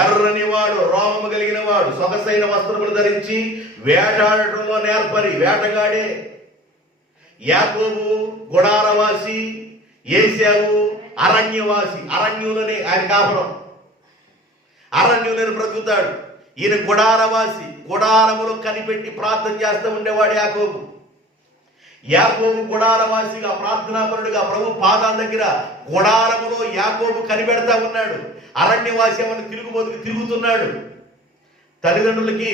ఎర్రని వాడు, రోమము కలిగిన వాడు, సొగసైన వస్త్రములు ధరించి వేటాడటంలో నేర్పరి వేటగాడే. యాకోబు గుడారవాసి, ఏసావు అరణ్యవాసి. అరణ్యులని ఆయన కాపురం, అరణ్యులను బ్రతుకుతాడు. ఈయన గుడారవాసి, గుడారములు కనిపెట్టి ప్రార్థన చేస్తూ ఉండేవాడు యాకోబు. యాకోబు గుడారవాసిగా, ప్రార్థనాపరుడిగా ప్రభు పాదాల దగ్గర గుడారములో యాకోబు కనిపెడతా ఉన్నాడు. అరణ్యవాసి అని తిరుగుతున్నాడు. తల్లిదండ్రులకి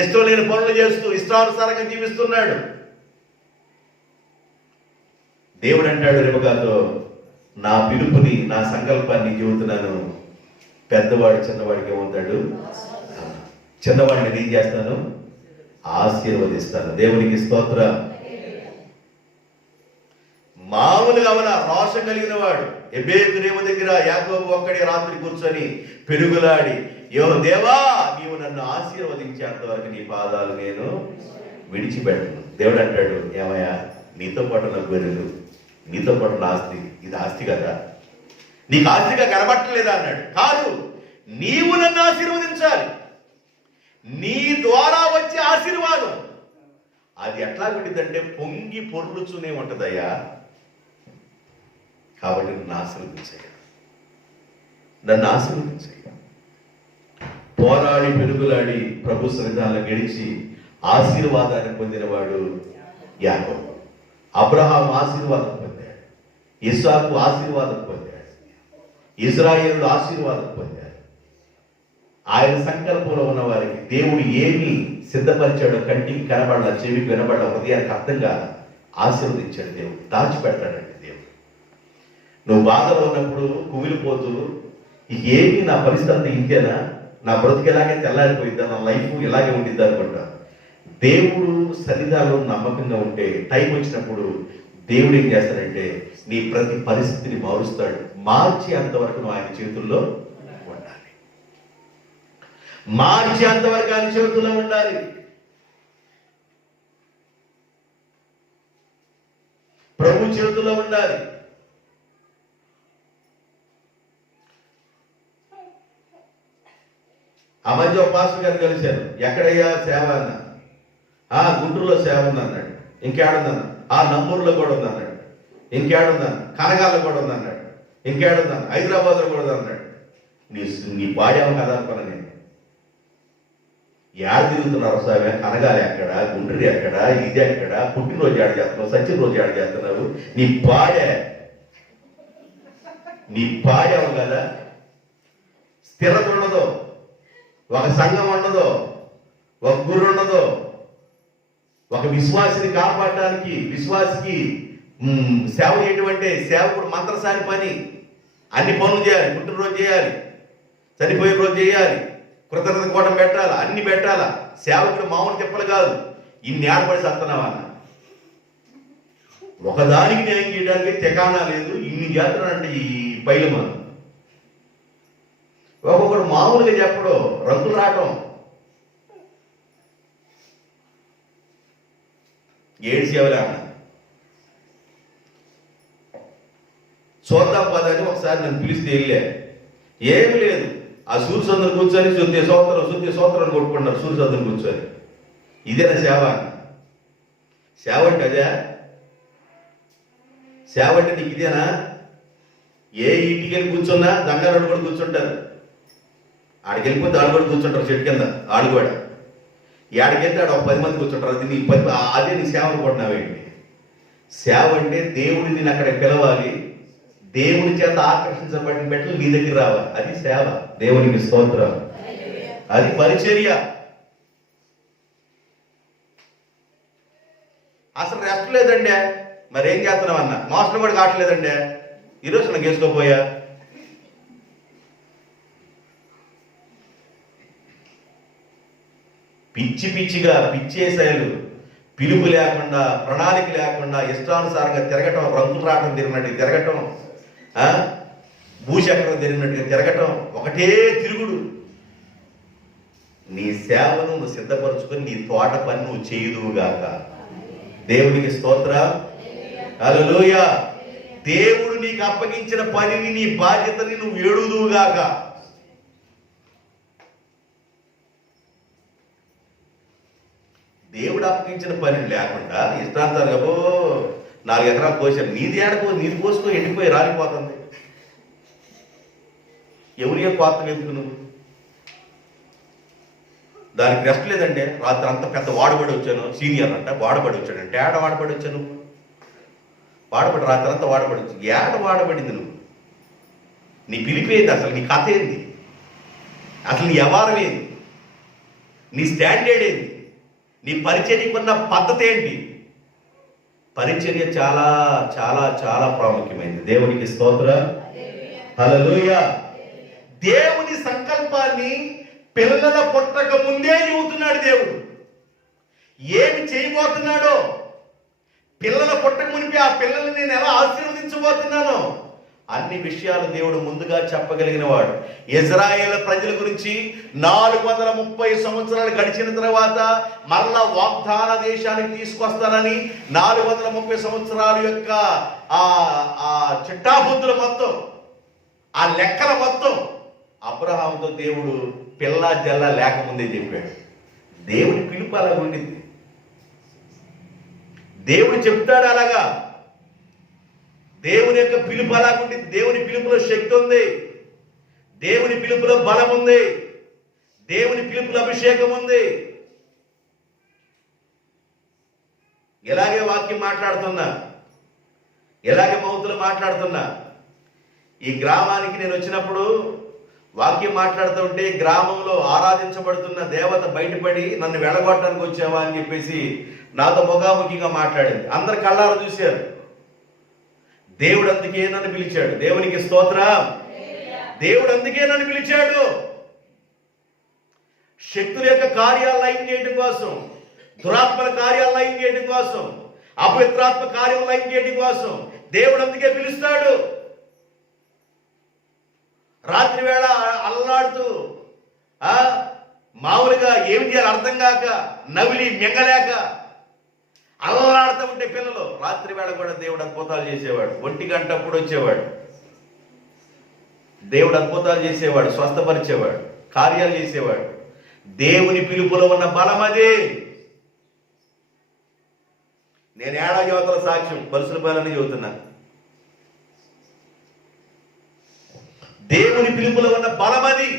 ఇష్టం లేని పనులు చేస్తూ ఇష్టానుసారంగా జీవిస్తున్నాడు. దేవుడు అంటాడు రెబెకాతో, నా పిలుపుని, నా సంకల్పాన్ని చెబుతున్నాను. పెద్దవాడు చిన్నవాడికి ఏమవుతాడు, చిన్నవాడిని నేను చేస్తాను, ఆశీర్వదిస్తాను. దేవునికి స్తోత్రం. మామూలుగా అవన రోషం కలిగిన వాడు ఎబేకునేము దగ్గర యాకోబు ఒక్కడే రాత్రి కూర్చొని పెరుగులాడి, దేవా నీవు నన్ను ఆశీర్వదించేంత వరకు నీ పాదాలు నేను విడిచిపెట్టను. దేవుడు అంటాడు, ఏమయ్యా నీతో పాటు నా గొర్రెలు, నీతో పాటు నా ఆస్తి, ఇది ఆస్తి కదా, నీకు ఆస్తిగా కనబట్టలేదా అన్నాడు. కాదు, నీవు నన్ను ఆశీర్వదించాలి. నీ ద్వారా వచ్చే ఆశీర్వాదం అది ఎట్లా ఉంటుందంటే పొంగి పొర్లుచూనే ఉంటుందయ్యా. కాబట్టి నన్ను ఆశీర్వదించయ్యా. పోరాడి పెరుగులాడి ప్రభు సన్నిధానంలో గెలిచి ఆశీర్వాదాన్ని పొందినవాడు యాకోబు. అబ్రహాము ఆశీర్వాదం పొందాడు, ఇస్సాకు ఆశీర్వాదం పొందాడు. ఇశ్రాయేలు ఆశీర్వాదం పొందారు. ఆయన సంకల్పంలో ఉన్న వారికి దేవుడు ఏమి సిద్ధపరిచాడో కంటికి కనబడాల, చెవికి వినబడాల, హృదయానికి అర్థంగా ఆశీర్వదించాడు దేవుడు. దాచిపెడతాడండి దేవుడు. నువ్వు బాధలో ఉన్నప్పుడు కుమిలిపోతూ ఏమి నా పరిస్థితి ఇంతేనా, నా బ్రతుకు ఎలాగే తెల్లారిపోయిద్దా, నా లైఫ్ ఇలాగే ఉండిద్దా అనుకుంటా. దేవుడు సన్నిధానంలో నమ్మకంగా ఉంటే టైం వచ్చినప్పుడు దేవుడు ఏం చేస్తాడంటే నీ ప్రతి పరిస్థితిని మారుస్తాడు. మార్చేంతవరకు నువ్వు ఆయన చేతుల్లో ఉండాలి. మార్చేంతవరకు ఆయన చేతుల్లో ఉండాలి. ప్రభు చేతుల్లో ఉండాలి. ఆ మధ్య ఒక పాస్టర్ గారు కలిశారు. ఎక్కడయ్యా సేవ అన్న? గుంటూరులో సేవ ఉంది అన్నాడు. ఇంకేడుందన్న? నంబూరులో కూడా ఉంది అన్నాడు. ఇంకేడుందన్న? కనగాల్లో కూడా ఉంది అన్నాడు. ఇంకేడుందన్న? హైదరాబాద్లో కూడా ఉంది అన్నాడు. నీ బాడేమో కదా అనుకున్నా నేను. ఏడ తిరుగుతున్నారు సార్? కనగాలి ఎక్కడ, గుంటూరు ఎక్కడ, ఇది ఎక్కడ, పుట్టినరోజు ఏడ చేస్తున్నావు, సత్యరోజు ఏడ చేస్తున్నావు? నీ బాడేమో కదా. స్థిరత ఉండదు, ఒక సంఘం ఉండదు, ఒక గురు ఉండదు. ఒక విశ్వాసిని కాపాడడానికి, విశ్వాసికి సేవ చేయడం అంటే సేవకుడు మంత్రసాని పని. అన్ని పనులు చేయాలి. పుట్టినరోజు చేయాలి, చనిపోయే రోజు చేయాలి, కృతజ్ఞత కూటం పెట్టాలా, అన్ని పెట్టాలా. సేవకుడు మామూలు చెప్పలు కాదు. ఇన్ని ఏర్పడి సత్తనావన్న ఒకదానికి న్యాయం చేయడానికి తెకానా లేదు. ఇన్ని చేస్తున్నానంటే ఈ పైలమ ఒక్కొక్కడు మామూలుగా చెప్పడం, రంగులు రావటం, ఏడు సేవలే అన్న. చూద్దాం పదని ఒకసారి నన్ను పిలిస్తే వెళ్ళా. ఏమి లేదు, ఆ సూర్యచంద్రుని కూర్చొని శుద్ధి సోత్రం కొట్టుకుంటున్నారు. సూర్యచంద్రుని కూర్చొని ఇదేనా సేవ? సేవ అంటే అదే? సేవ అంటే నీకు ఇదేనా? ఏ ఇంటికి వెళ్ళి కూర్చున్నా దంగారాడు కూడా కూర్చుంటారు. ఆడికి వెళ్ళిపోతే ఆడు కూడా కూర్చుంటారు చెట్టు కింద. ఆడు కూడా ఏడకెళ్తే ఆడ ఒక 10 మంది కూర్చుంటారు. అదే నీ సేవ అనుకుంటున్నావేంటి? సేవ అంటే దేవుడిని నేను అక్కడ పిలవాలి, దేవుని చేత ఆకర్షించబడిన బిడ్డలు నీ దగ్గర రావాలి. అది సేవ. దేవునికి స్తోత్రం. అది పరిచర్య. అసలు రెస్ట్ లేదండి. మరేం చేస్తున్నావు అన్న? మోసం కూడా కావట్లేదండి. ఈరోజు నాకు వేసుకోపోయా. పిచ్చిగా పిచ్చేసాయలు, పిలుపు లేకుండా, ప్రణాళిక లేకుండా, ఇష్టానుసారంగా తిరగటం, రంగులు రావటం తిరిగినట్టు తిరగటం, భూచక్రం తిరిగినట్టుగా తిరగటం, ఒకటే తిరుగుడు. నీ సేవను నువ్వు సిద్ధపరచుకొని నీ తోట పని నువ్వు చేయుదువుగాక. దేవునికి స్తోత్రం. హల్లెలూయా. దేవుడు నీకు అప్పగించిన పనిని, నీ బాధ్యతని నువ్వు ఏడుదువుగాక. దేవుడు అప్పగించిన పని లేకుండా ఇష్టాంతరంగా 4 ఎకరాలు కోసాను. నీది కోసుకో, ఎండిపోయి రాలిపోతుంది. ఎవరికే కోతం ఎందుకు నువ్వు? దానికి రెస్ట్ లేదంటే రాత్రి అంతా పెద్ద వాడబడి వచ్చాను, సీనియర్ అంట వాడబడి వచ్చాడంటే ఏడ వాడబడి వచ్చాను? వాడబడి రాత్రి అంతా వాడబడి వచ్చి ఏడ వాడబడింది నువ్వు? నీ పిలిపేంది? అసలు నీ కథ ఏంది? అసలు నీ వ్యవహారం ఏంది? నీ స్టాండర్డ్ ఏంది? నీ పరిచర్యకున్న పద్ధతి ఏంటి? పరిచర్య చాలా చాలా చాలా ప్రాముఖ్యమైనది. దేవునికి స్తోత్రం. హల్లెలూయా. దేవుని సంకల్పాన్ని పిల్లల పుట్టక ముందే చెబుతున్నాడు దేవుడు. ఏమి చేయబోతున్నాడో, పిల్లల పుట్టక మునిపి ఆ పిల్లల్ని నేను ఎలా ఆశీర్వదించబోతున్నానో అన్ని విషయాలు దేవుడు ముందుగా చెప్పగలిగిన వాడు. ఇజ్రాయేల్ ప్రజల గురించి 430 సంవత్సరాలు గడిచిన తర్వాత మరలా వాగ్దాన దేశానికి తీసుకొస్తానని 430 సంవత్సరాల యొక్క ఆ చిట్టాబుద్ధుల మొత్తం, ఆ లెక్కల మొత్తం అబ్రహాముతో దేవుడు పిల్లా జల్లా లేకముందే చెప్పాడు. దేవుడి పిలుపు అలా ఉండింది. దేవుడు చెప్తాడు అలాగా. దేవుని యొక్క పిలుపు అలాగుండి, దేవుని పిలుపులో శక్తి ఉంది, దేవుని పిలుపులో బలం ఉంది, దేవుని పిలుపులో అభిషేకం ఉంది. ఎలాగే వాక్యం మాట్లాడుతున్నా, ఎలాగే మౌతులు మాట్లాడుతున్నా, ఈ గ్రామానికి నేను వచ్చినప్పుడు వాక్యం మాట్లాడుతుంటే గ్రామంలో ఆరాధించబడుతున్న దేవత బయటపడి నన్ను వెళ్ళగొట్టడానికి వచ్చావా అని చెప్పేసి నాతో ముఖాముఖిగా మాట్లాడింది. అందరు కళ్ళారు చూశారు. దేవుడు అందుకే నన్ను పిలిచాడు. దేవునికి స్తోత్రం. దేవుడు అందుకే నన్ను పిలిచాడు. శక్తుల యొక్క కార్యాలు లయం చేయడం కోసం, దురాత్మల కార్యాలు లయం చేయడం కోసం, అపవిత్రాత్మ కార్యం లయం చేయడం కోసం దేవుడు అందుకే పిలుస్తాడు. రాత్రి వేళ అల్లాడుతూ మామూలుగా ఏమి చేయాలి అర్థం కాక, నవిలి మింగలేక అల్లాడుతూ ఉంటే పిల్లలు, రాత్రి వేళ కూడా దేవుడు అద్భుతాలు చేసేవాడు. 1 గంటప్పుడు వచ్చేవాడు. దేవుడు అద్భుతాలు చేసేవాడు, స్వస్థపరిచేవాడు, కార్యాలు చేసేవాడు. దేవుని పిలుపులో ఉన్న బలం అదే. నేను ఏడాది యువతల సాక్ష్యం బలుసులపాలని చెబుతున్నా. దేవుని పిలుపులో ఉన్న బలం అది.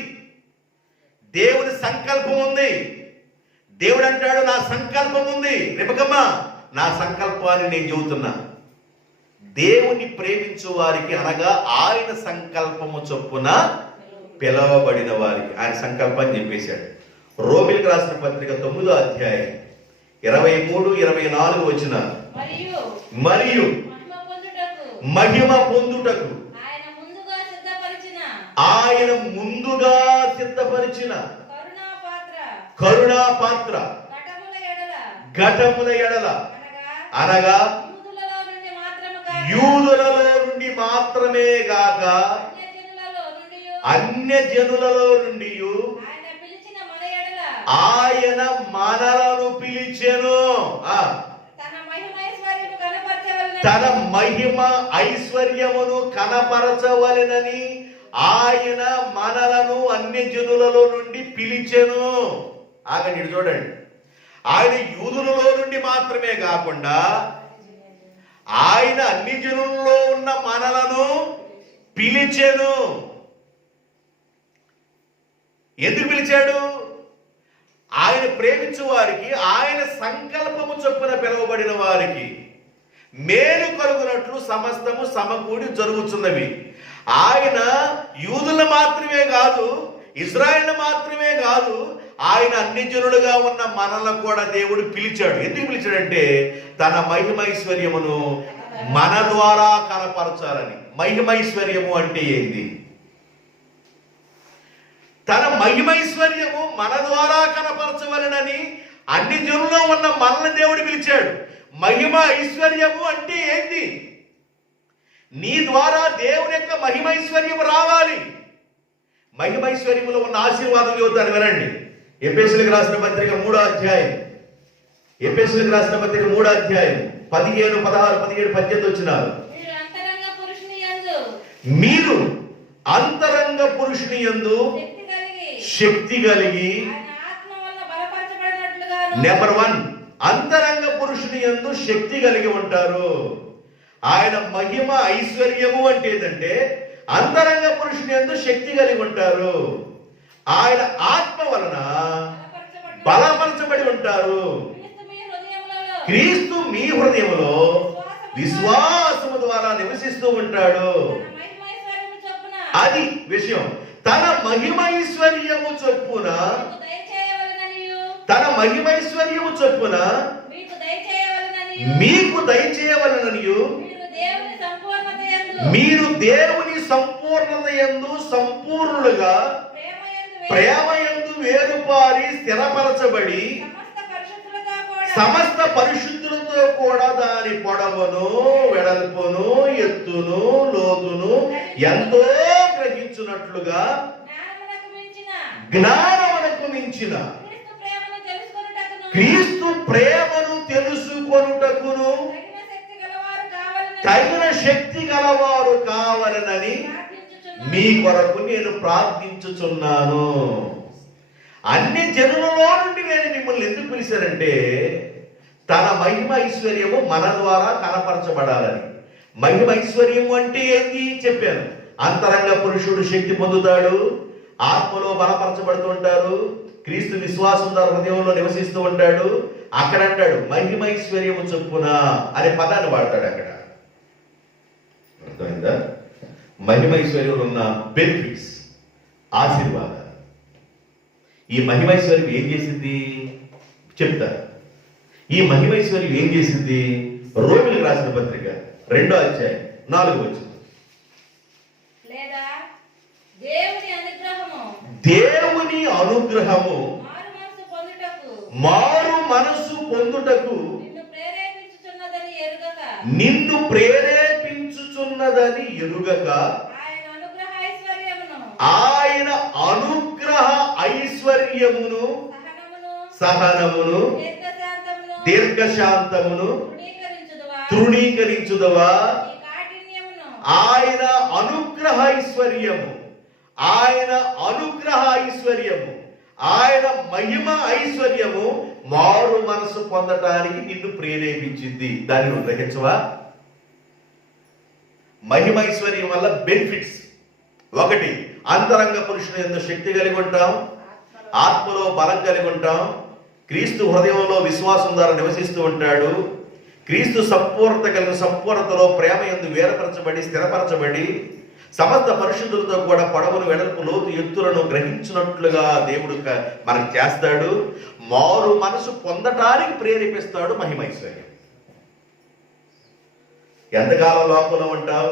దేవుని సంకల్పం ఉంది. దేవుడు అంటాడు, నా సంకల్పం ఉంది. రేపకమ్మ, నా సంకల్పాన్ని నేను చెబుతున్నా. దేవుని ప్రేమించు వారికి, అనగా ఆయన సంకల్పము చొప్పున పిలవబడిన వారికి ఆయన సంకల్పాన్ని చెప్పేశాడు. రోమిలకు రాసిన పత్రిక 9వ అధ్యాయం 23-24 వచ్చిన, మరియు మహిమ పొందుటకు ఆయన ముందుగా సిద్ధపరిచిన కరుణా పాత్ర ఘటముల ఎడల, అనగా యూదులలో నుండి మాత్రమే గాక అన్య జనులలో నుండి ఆయన మనలను పిలిచెను. తన మహిమ ఐశ్వర్యమును కనపరచవలెనని ఆయన మనలను అన్య జనులలో నుండి పిలిచెను. ఆగండి, చూడండి. ఆయన యూదులలో నుండి మాత్రమే కాకుండా ఆయన అన్ని జనులలో ఉన్న మనలను పిలిచెను. ఎందుకు పిలిచాడు? ఆయన ప్రేమించు వారికి, ఆయన సంకల్పము చొప్పున పిలువబడిన వారికి మేలు కలుగునట్లు సమస్తము సమకూడి జరుగుతున్నవి. ఆయన యూదులను మాత్రమే కాదు, ఇజ్రాయేల్ మాత్రమే కాదు, ఆయన అన్ని జనులుగా ఉన్న మనల్ని కూడా దేవుడు పిలిచాడు. ఎందుకు పిలిచాడంటే తన మహిమైశ్వర్యమును మన ద్వారా కనపరచాలని. మహిమైశ్వర్యము అంటే ఏంది? తన మహిమైశ్వర్యము మన ద్వారా కనపరచవలనని అన్ని జనుల్లో ఉన్న మనల్ని దేవుడు పిలిచాడు. మహిమ ఐశ్వర్యము అంటే ఏంటి? నీ ద్వారా దేవుని యొక్క మహిమైశ్వర్యము రావాలి. మహిమైశ్వర్యములో ఉన్న ఆశీర్వాదం చెబుతాను, వినండి. ఎఫెసీయులకు రాసిన పత్రిక 3వ అధ్యాయం, ఎఫెసీయులకు రాసిన పత్రిక 3వ అధ్యాయం 15, 16, 17, 18 వచ్చినారు. మీరు అంతరంగ పురుషుని యందు శక్తి కలిగి, నెంబర్ 1, అంతరంగ పురుషుని యందు శక్తి కలిగి ఉంటారు. ఆయన మహిమ ఐశ్వర్యము అంటే ఏంటంటే అంతరంగ పురుషుని యందు శక్తి కలిగి ఉంటారు. ఆయన ఆత్మ వలన బలపరచబడి ఉంటారు. క్రీస్తు మీ హృదయములో విశ్వాసము ద్వారా నివసిస్తూ ఉంటాడు. అది విషయం. తన మహిమైశ్వర్యము చొప్పున, తన మహిమైశ్వర్యము చొప్పున మీకు దయచేయవలననియు, మీరు దేవుని సంపూర్ణత యందు సంపూర్ణులుగా ప్రేమయందు వేరుపారి స్థిరపరచబడి సమస్త పరిశుద్ధులతో కూడా దాని పొడవును, వెడల్పును, ఎత్తును, లోతును ఎంతో గ్రహించున్నట్లుగా జ్ఞానమునకు మించిన క్రీస్తు ప్రేమను తెలుసుకొనుటకును తగిన శక్తి గలవారు కావాలనని మీ కొరకు నేను ప్రార్థించుచున్నాను. అన్ని జనులలో నుండి నేను మిమ్మల్ని ఎందుకు పిలిచానంటే తన మహిమ ఐశ్వర్యము మన ద్వారా కనపరచబడాలని. మహిమ ఐశ్వర్యము అంటే ఏంటి చెప్పాను. అంతరంగ పురుషుడు శక్తి పొందుతాడు, ఆత్మలో బలపరచబడుతూ ఉంటారు, క్రీస్తు విశ్వాసం ద్వారా హృదయంలో నివసిస్తూ ఉంటాడు. అక్కడ అంటాడు మహిమైశ్వర్యము చొప్పున అనే పదాన్ని వాడతాడు. అక్కడ అర్థమైందా? మహిమైశ్వర్యంలో ఉన్న బెనిఫిట్స్, ఆశీర్వాదాలు. ఈ మహిమైశ్వర్యం ఏం చేసింది చెప్తారు. ఈ మహిమైశ్వర్యం ఏం చేసింది? రోమిలకు రాసిన పత్రిక 2వ అధ్యాయం 4వ వచనం. దేవుని అనుగ్రహము మారు మనసు పొందుటకు నిన్ను ప్రేరేపించుచున్నదని ఎరుగక ఆయన అనుగ్రహ ఐశ్వర్యమును, సహనమును, దీర్ఘశాంతమును తృణీకరించుదవా. ఆయన అనుగ్రహ ఐశ్వర్యము, ఆయన అనుగ్రహ ఐశ్వర్యము, ఆయన మహిమ ఐశ్వర్యము మారు మనసు పొందటానికి నిన్ను ప్రేరేపించింది. దాన్ని నువ్వు గ్రహించవా? మహిమ ఐశ్వర్యం వల్ల బెనిఫిట్స్: 1, అంతరంగ పురుషుని యందు శక్తి కలిగి ఉంటాం, ఆత్మలో బలం కలిగి ఉంటాం, క్రీస్తు హృదయంలో విశ్వాసం ద్వారా నివసిస్తూ ఉంటాడు, క్రీస్తు సంపూర్ణత కలిగిన సంపూర్ణతలో ప్రేమ యందు వేరపరచబడి స్థిరపరచబడి సమస్త పరిశుద్ధులతో కూడా పొడవును, వెడల్పు, లోతు, ఎత్తులను గ్రహించినట్లుగా దేవుడు మనకు చేస్తాడు. మారు మనసు పొందటానికి ప్రేరేపిస్తాడు మహిమైశ్వర్యం. ఎంతకాలం లోకంలో ఉంటావు?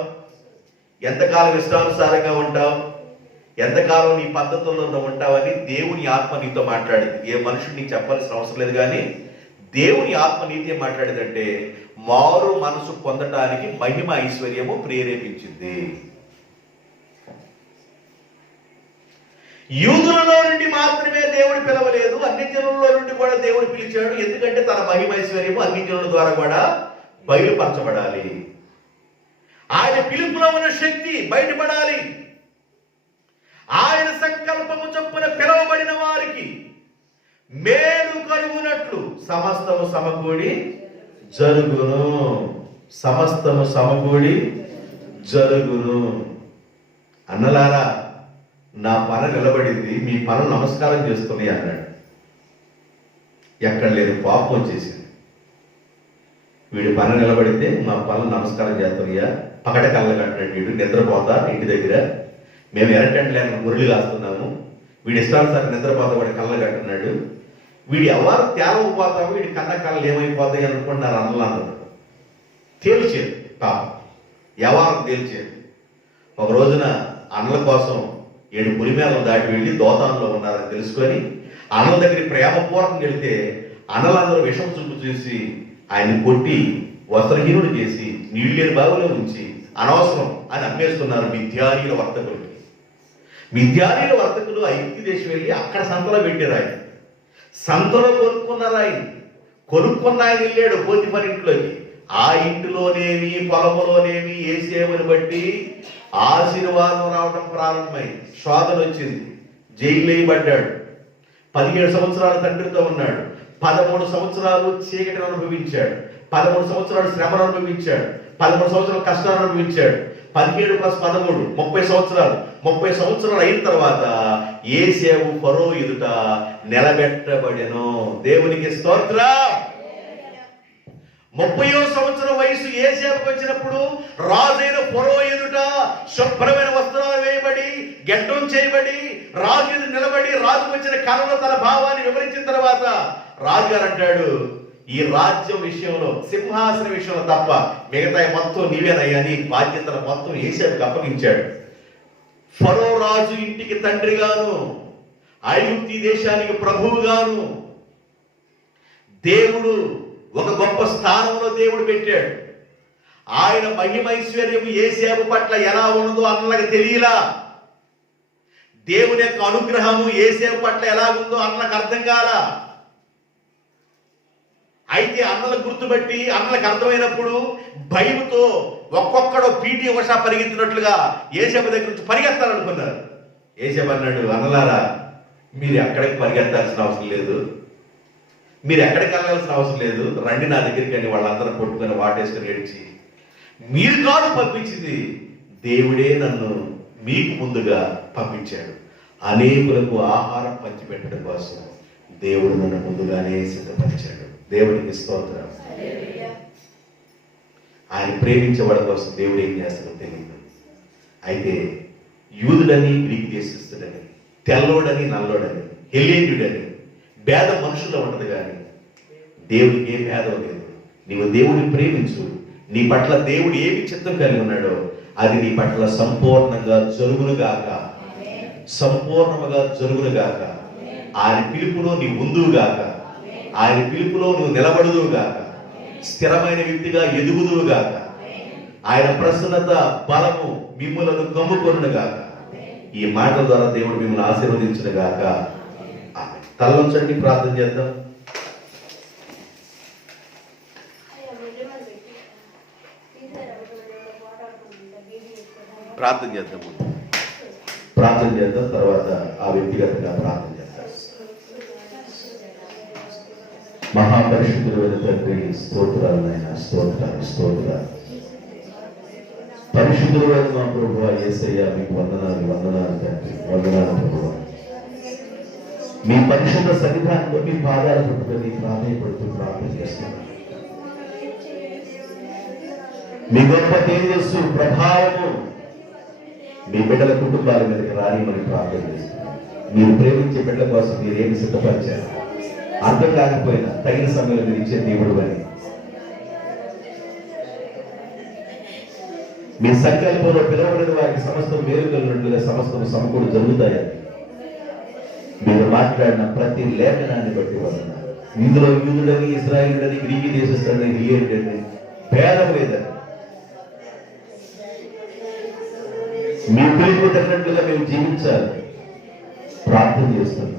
ఎంతకాలం ఇష్టానుసారంగా ఉంటావు? ఎంతకాలం నీ పద్ధతుల్లో ఉంటావని దేవుని ఆత్మ నీతో మాట్లాడింది. ఏ మనుషుడు నీకు చెప్పాల్సిన అవసరం లేదు, కానీ దేవుని ఆత్మ నీతో మాట్లాడేదంటే మారు మనసు పొందటానికి మహిమ ఐశ్వర్యము ప్రేరేపించింది. యూదులలో నుండి మాత్రమే దేవుడు పిలవలేదు, అన్ని జనులలో నుండి కూడా దేవుడు పిలిచాడు. ఎందుకంటే తన మహిమైశ్వర్యము అన్ని జనుల ద్వారా కూడా బయలుపరచబడాలి. ఆయన పిలుపులో ఉన్న శక్తి బయటపడాలి. ఆయన సంకల్పము చొప్పున పిలవబడిన వారికి మేలు కలుగునట్లు సమస్తము సమకూడి జరుగును. సమస్తము సమకూడి జరుగును. అన్నలారా, నా పన నిలబడింది, మీ పనులు నమస్కారం చేస్తున్నాయి అన్నాడు. ఎక్కడ లేదు, పాపం వచ్చేసింది. వీడి పన నిలబడితే మా పనులు నమస్కారం చేస్తున్నాయా? పకట కళ్ళ కట్టినట్టు వీడు నిద్రపోతా ఇంటి దగ్గర మేము ఎరటండి లేక మురళి కాస్తున్నాము, వీడి ఇష్టానుసారి నిద్రపోతా వాడి కళ్ళ కట్టున్నాడు, వీడి ఎవరు తేలకపోతాము, వీడి కళ్ళ కళ్ళలు ఏమైపోతాయి అనుకుంటున్నారు అన్నలాందరూ. తేల్చేది పాపం, ఎవరు తేల్చేది. ఒక రోజున అన్నల కోసం 7 పులిమేలను దాటి వెళ్ళి దోతాన్లో ఉన్నారని తెలుసుకొని అన్నల దగ్గరికి ప్రేమపూర్వకం వెళితే అన్నలందరూ విషం చూపు చూసి ఆయన కొట్టి వస్త్రహీనుడు చేసి నీళ్ళు లేని బావులో ఉంచి అనవసరం అని అమ్మేస్తున్నారు మిథ్యానీయుల వర్తకులకి. మిథ్యానీయుల వర్తకులు ఐగుప్తు దేశం వెళ్ళి అక్కడ సంతలో పెట్టారు. ఆయన సంతలో కొనుక్కున్నారు. కొనుక్కున్న ఆయన వెళ్ళాడు పోతిఫర్ ఇంట్లోకి. ఆ ఇంటిలోనేమి పొలములోనేమి యేసేపుని బట్టి ఆశీర్వాదం రావడం ప్రారంభమైంది. శోధన వచ్చింది, జైలు వేయబడ్డాడు. 17 సంవత్సరాలు తండ్రితో ఉన్నాడు. 13 సంవత్సరాలు చీకటిని అనుభవించాడు. 13 సంవత్సరాలు శ్రమను అనుభవించాడు. 13 సంవత్సరాలు కష్టాలను అనుభవించాడు. 17 + 13 30 సంవత్సరాలు. 30 సంవత్సరాలు అయిన తర్వాత యేసేపు ఫరో ఎదుట నిలబెట్టబడెను. దేవునికి స్తోత్రం. 30వ సంవత్సరం వయసు యేసేపుకు వచ్చినప్పుడు రాజైన ఫరో ఎదుట శుభ్రమైన వస్త్రాలు వేయబడి గెడ్డం చేయబడి రాజు ఎదుట నిలబడి రాజుకు వచ్చిన కళలో తన భావాన్ని వివరించిన తర్వాత రాజుగారు అంటాడు, ఈ రాజ్యం విషయంలో సింహాసన విషయంలో తప్ప మిగతా మొత్తం నీవేనయ్యా, నీ బాధ్యతను మొత్తం యేసేపుకు అప్పగించాడు. ఫరో రాజు ఇంటికి తండ్రిగాను ఐగుప్తు దేశానికి ప్రభువుగాను దేవుడు ఒక గొప్ప స్థానంలో దేవుడు పెట్టాడు. ఆయన మహిమైశ్వర్యము యేసేపు పట్ల ఎలా ఉన్నదో అన్నలకు తెలియలా. దేవుని యొక్క అనుగ్రహము యేసేపు పట్ల ఎలా ఉందో అన్నలకు అర్థం కాలా. అయితే అన్నలకు గుర్తుపెట్టి అన్నలకు అర్థమైనప్పుడు భయముతో ఒక్కొక్కడో పీటీ ఉషా పరిగెత్తినట్లుగా యేసేపు దగ్గర నుంచి పరిగెత్తాలనుకున్నారు. యేసేపు అన్నాడు, అన్నలారా, మీరు ఎక్కడికి పరిగెత్తాల్సిన అవసరం లేదు, మీరు ఎక్కడికి వెళ్ళాల్సిన అవసరం లేదు, రండి నా దగ్గరికి అని వాళ్ళందరూ కొట్టుకొని వాటేసుకొని ఏడ్చి, మీరు కాదు పంపించింది, దేవుడే నన్ను మీకు ముందుగా పంపించాడు. అనేకులకు ఆహారం పంచిపెట్టడం కోసం దేవుడు నన్ను ముందుగానే సిద్ధపరిచాడు. దేవుడికి స్తోత్రం. ఆయన ప్రేమించేవాడి కోసం దేవుడు ఏం చేస్తాడో తెలియదు. అయితే యూదుడని గ్రీక్ దేశస్థుడని, తెల్లోడని నల్లోడని, హెలేన్యుడని భేదం మనుషుల్లో ఉండదు, కానీ దేవుడికి ఏ భేదం లేదు. నీవు దేవుడిని ప్రేమించు. నీ పట్ల దేవుడు ఏమి చిత్తం కలిగి ఉన్నాడో అది నీ పట్ల సంపూర్ణంగా జరుగునుగాక, సంపూర్ణముగా జరుగునుగాక. ఆయన పిలుపులో నీ ఉందువుగాక, ఆయన పిలుపులో నువ్వు నిలబడుదువుగాక, స్థిరమైన వ్యక్తిగా ఎదుగుదువుగాక. ఆయన ప్రసన్నత బలము మిమ్ములను కమ్ముకొనుగాక. ఈ మాటల ద్వారా దేవుడు మిమ్మల్ని ఆశీర్వదించునుగాక. తలవంచండి, ప్రార్థన చేద్దాం. ప్రార్థన చేద్దాము. ప్రార్థన చేద్దాం, తర్వాత ఆ వ్యక్తిగతంగా ప్రార్థన చేద్దాం. మహాపరిశుద్ధుడైన తండ్రి, స్తోత్రాలు నాయన, స్తోత్రాలు స్తోత్రాలు. పరిశుద్ధుడైన మా ప్రభువా యేసయ్య, మీకు వందనాలు వందనాలు తండ్రి, వందనాలు ప్రభువా. మీ పరిశుద్ధ సన్నిధానంలో మీ పాదాలు పట్టుకొని ప్రాధాన్యపడుతూ ప్రార్థన చేస్తున్నాను. మీ గొప్ప తేజస్సు ప్రభావము మీ బిడ్డల కుటుంబాల మీదకి రానిమని ప్రార్థన చేస్తున్నాను. మీరు ప్రేమించే బిడ్డల కోసం మీరేమి సిద్ధపరిచారు, అర్థం కాకపోయినా తగిన సమయంలో మీరు ఇచ్చే దేవుడు అని మీ సంకల్పంలో పిలవబడిన వారికి సమస్తం మేలు కలిగినట్లుగా సమస్తం సమకూడు జరుగుతాయని మీరు మాట్లాడిన ప్రతి లేఖనాన్ని బట్టి వలన ఇందులో యూదుడని, ఇశ్రాయేలుడని, గ్రీకు దేశస్థుడని, హెలేనుడని భేదం లేదని మీ పిలుపు తగినట్లుగా మేము జీవించాలి ప్రార్థన చేస్తున్నాం.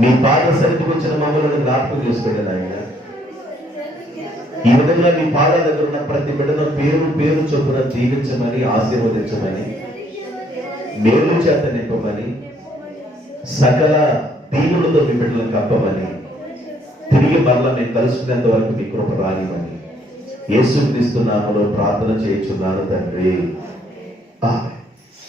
మీ పాద సన్నిధికి వచ్చిన మమ్మల్ని జ్ఞాపకం చేసుకోండి నాయన. ఈ విధంగా మీ పాదాల దగ్గర ఉన్న ప్రతి బిడ్డను పేరు పేరు చొప్పున జీవించమని, ఆశీర్వదించమని, మేలు చేత నింపమని, సకల దీవులతో మీ బిడ్డలను కప్పమని, తిరిగి మరలా మేము కలుసుకునేంత వరకు మీ కృప రానిమని యేసుక్రీస్తు నామములో ప్రార్థన చేయుచున్నాను తండ్రి. ఆమేన్.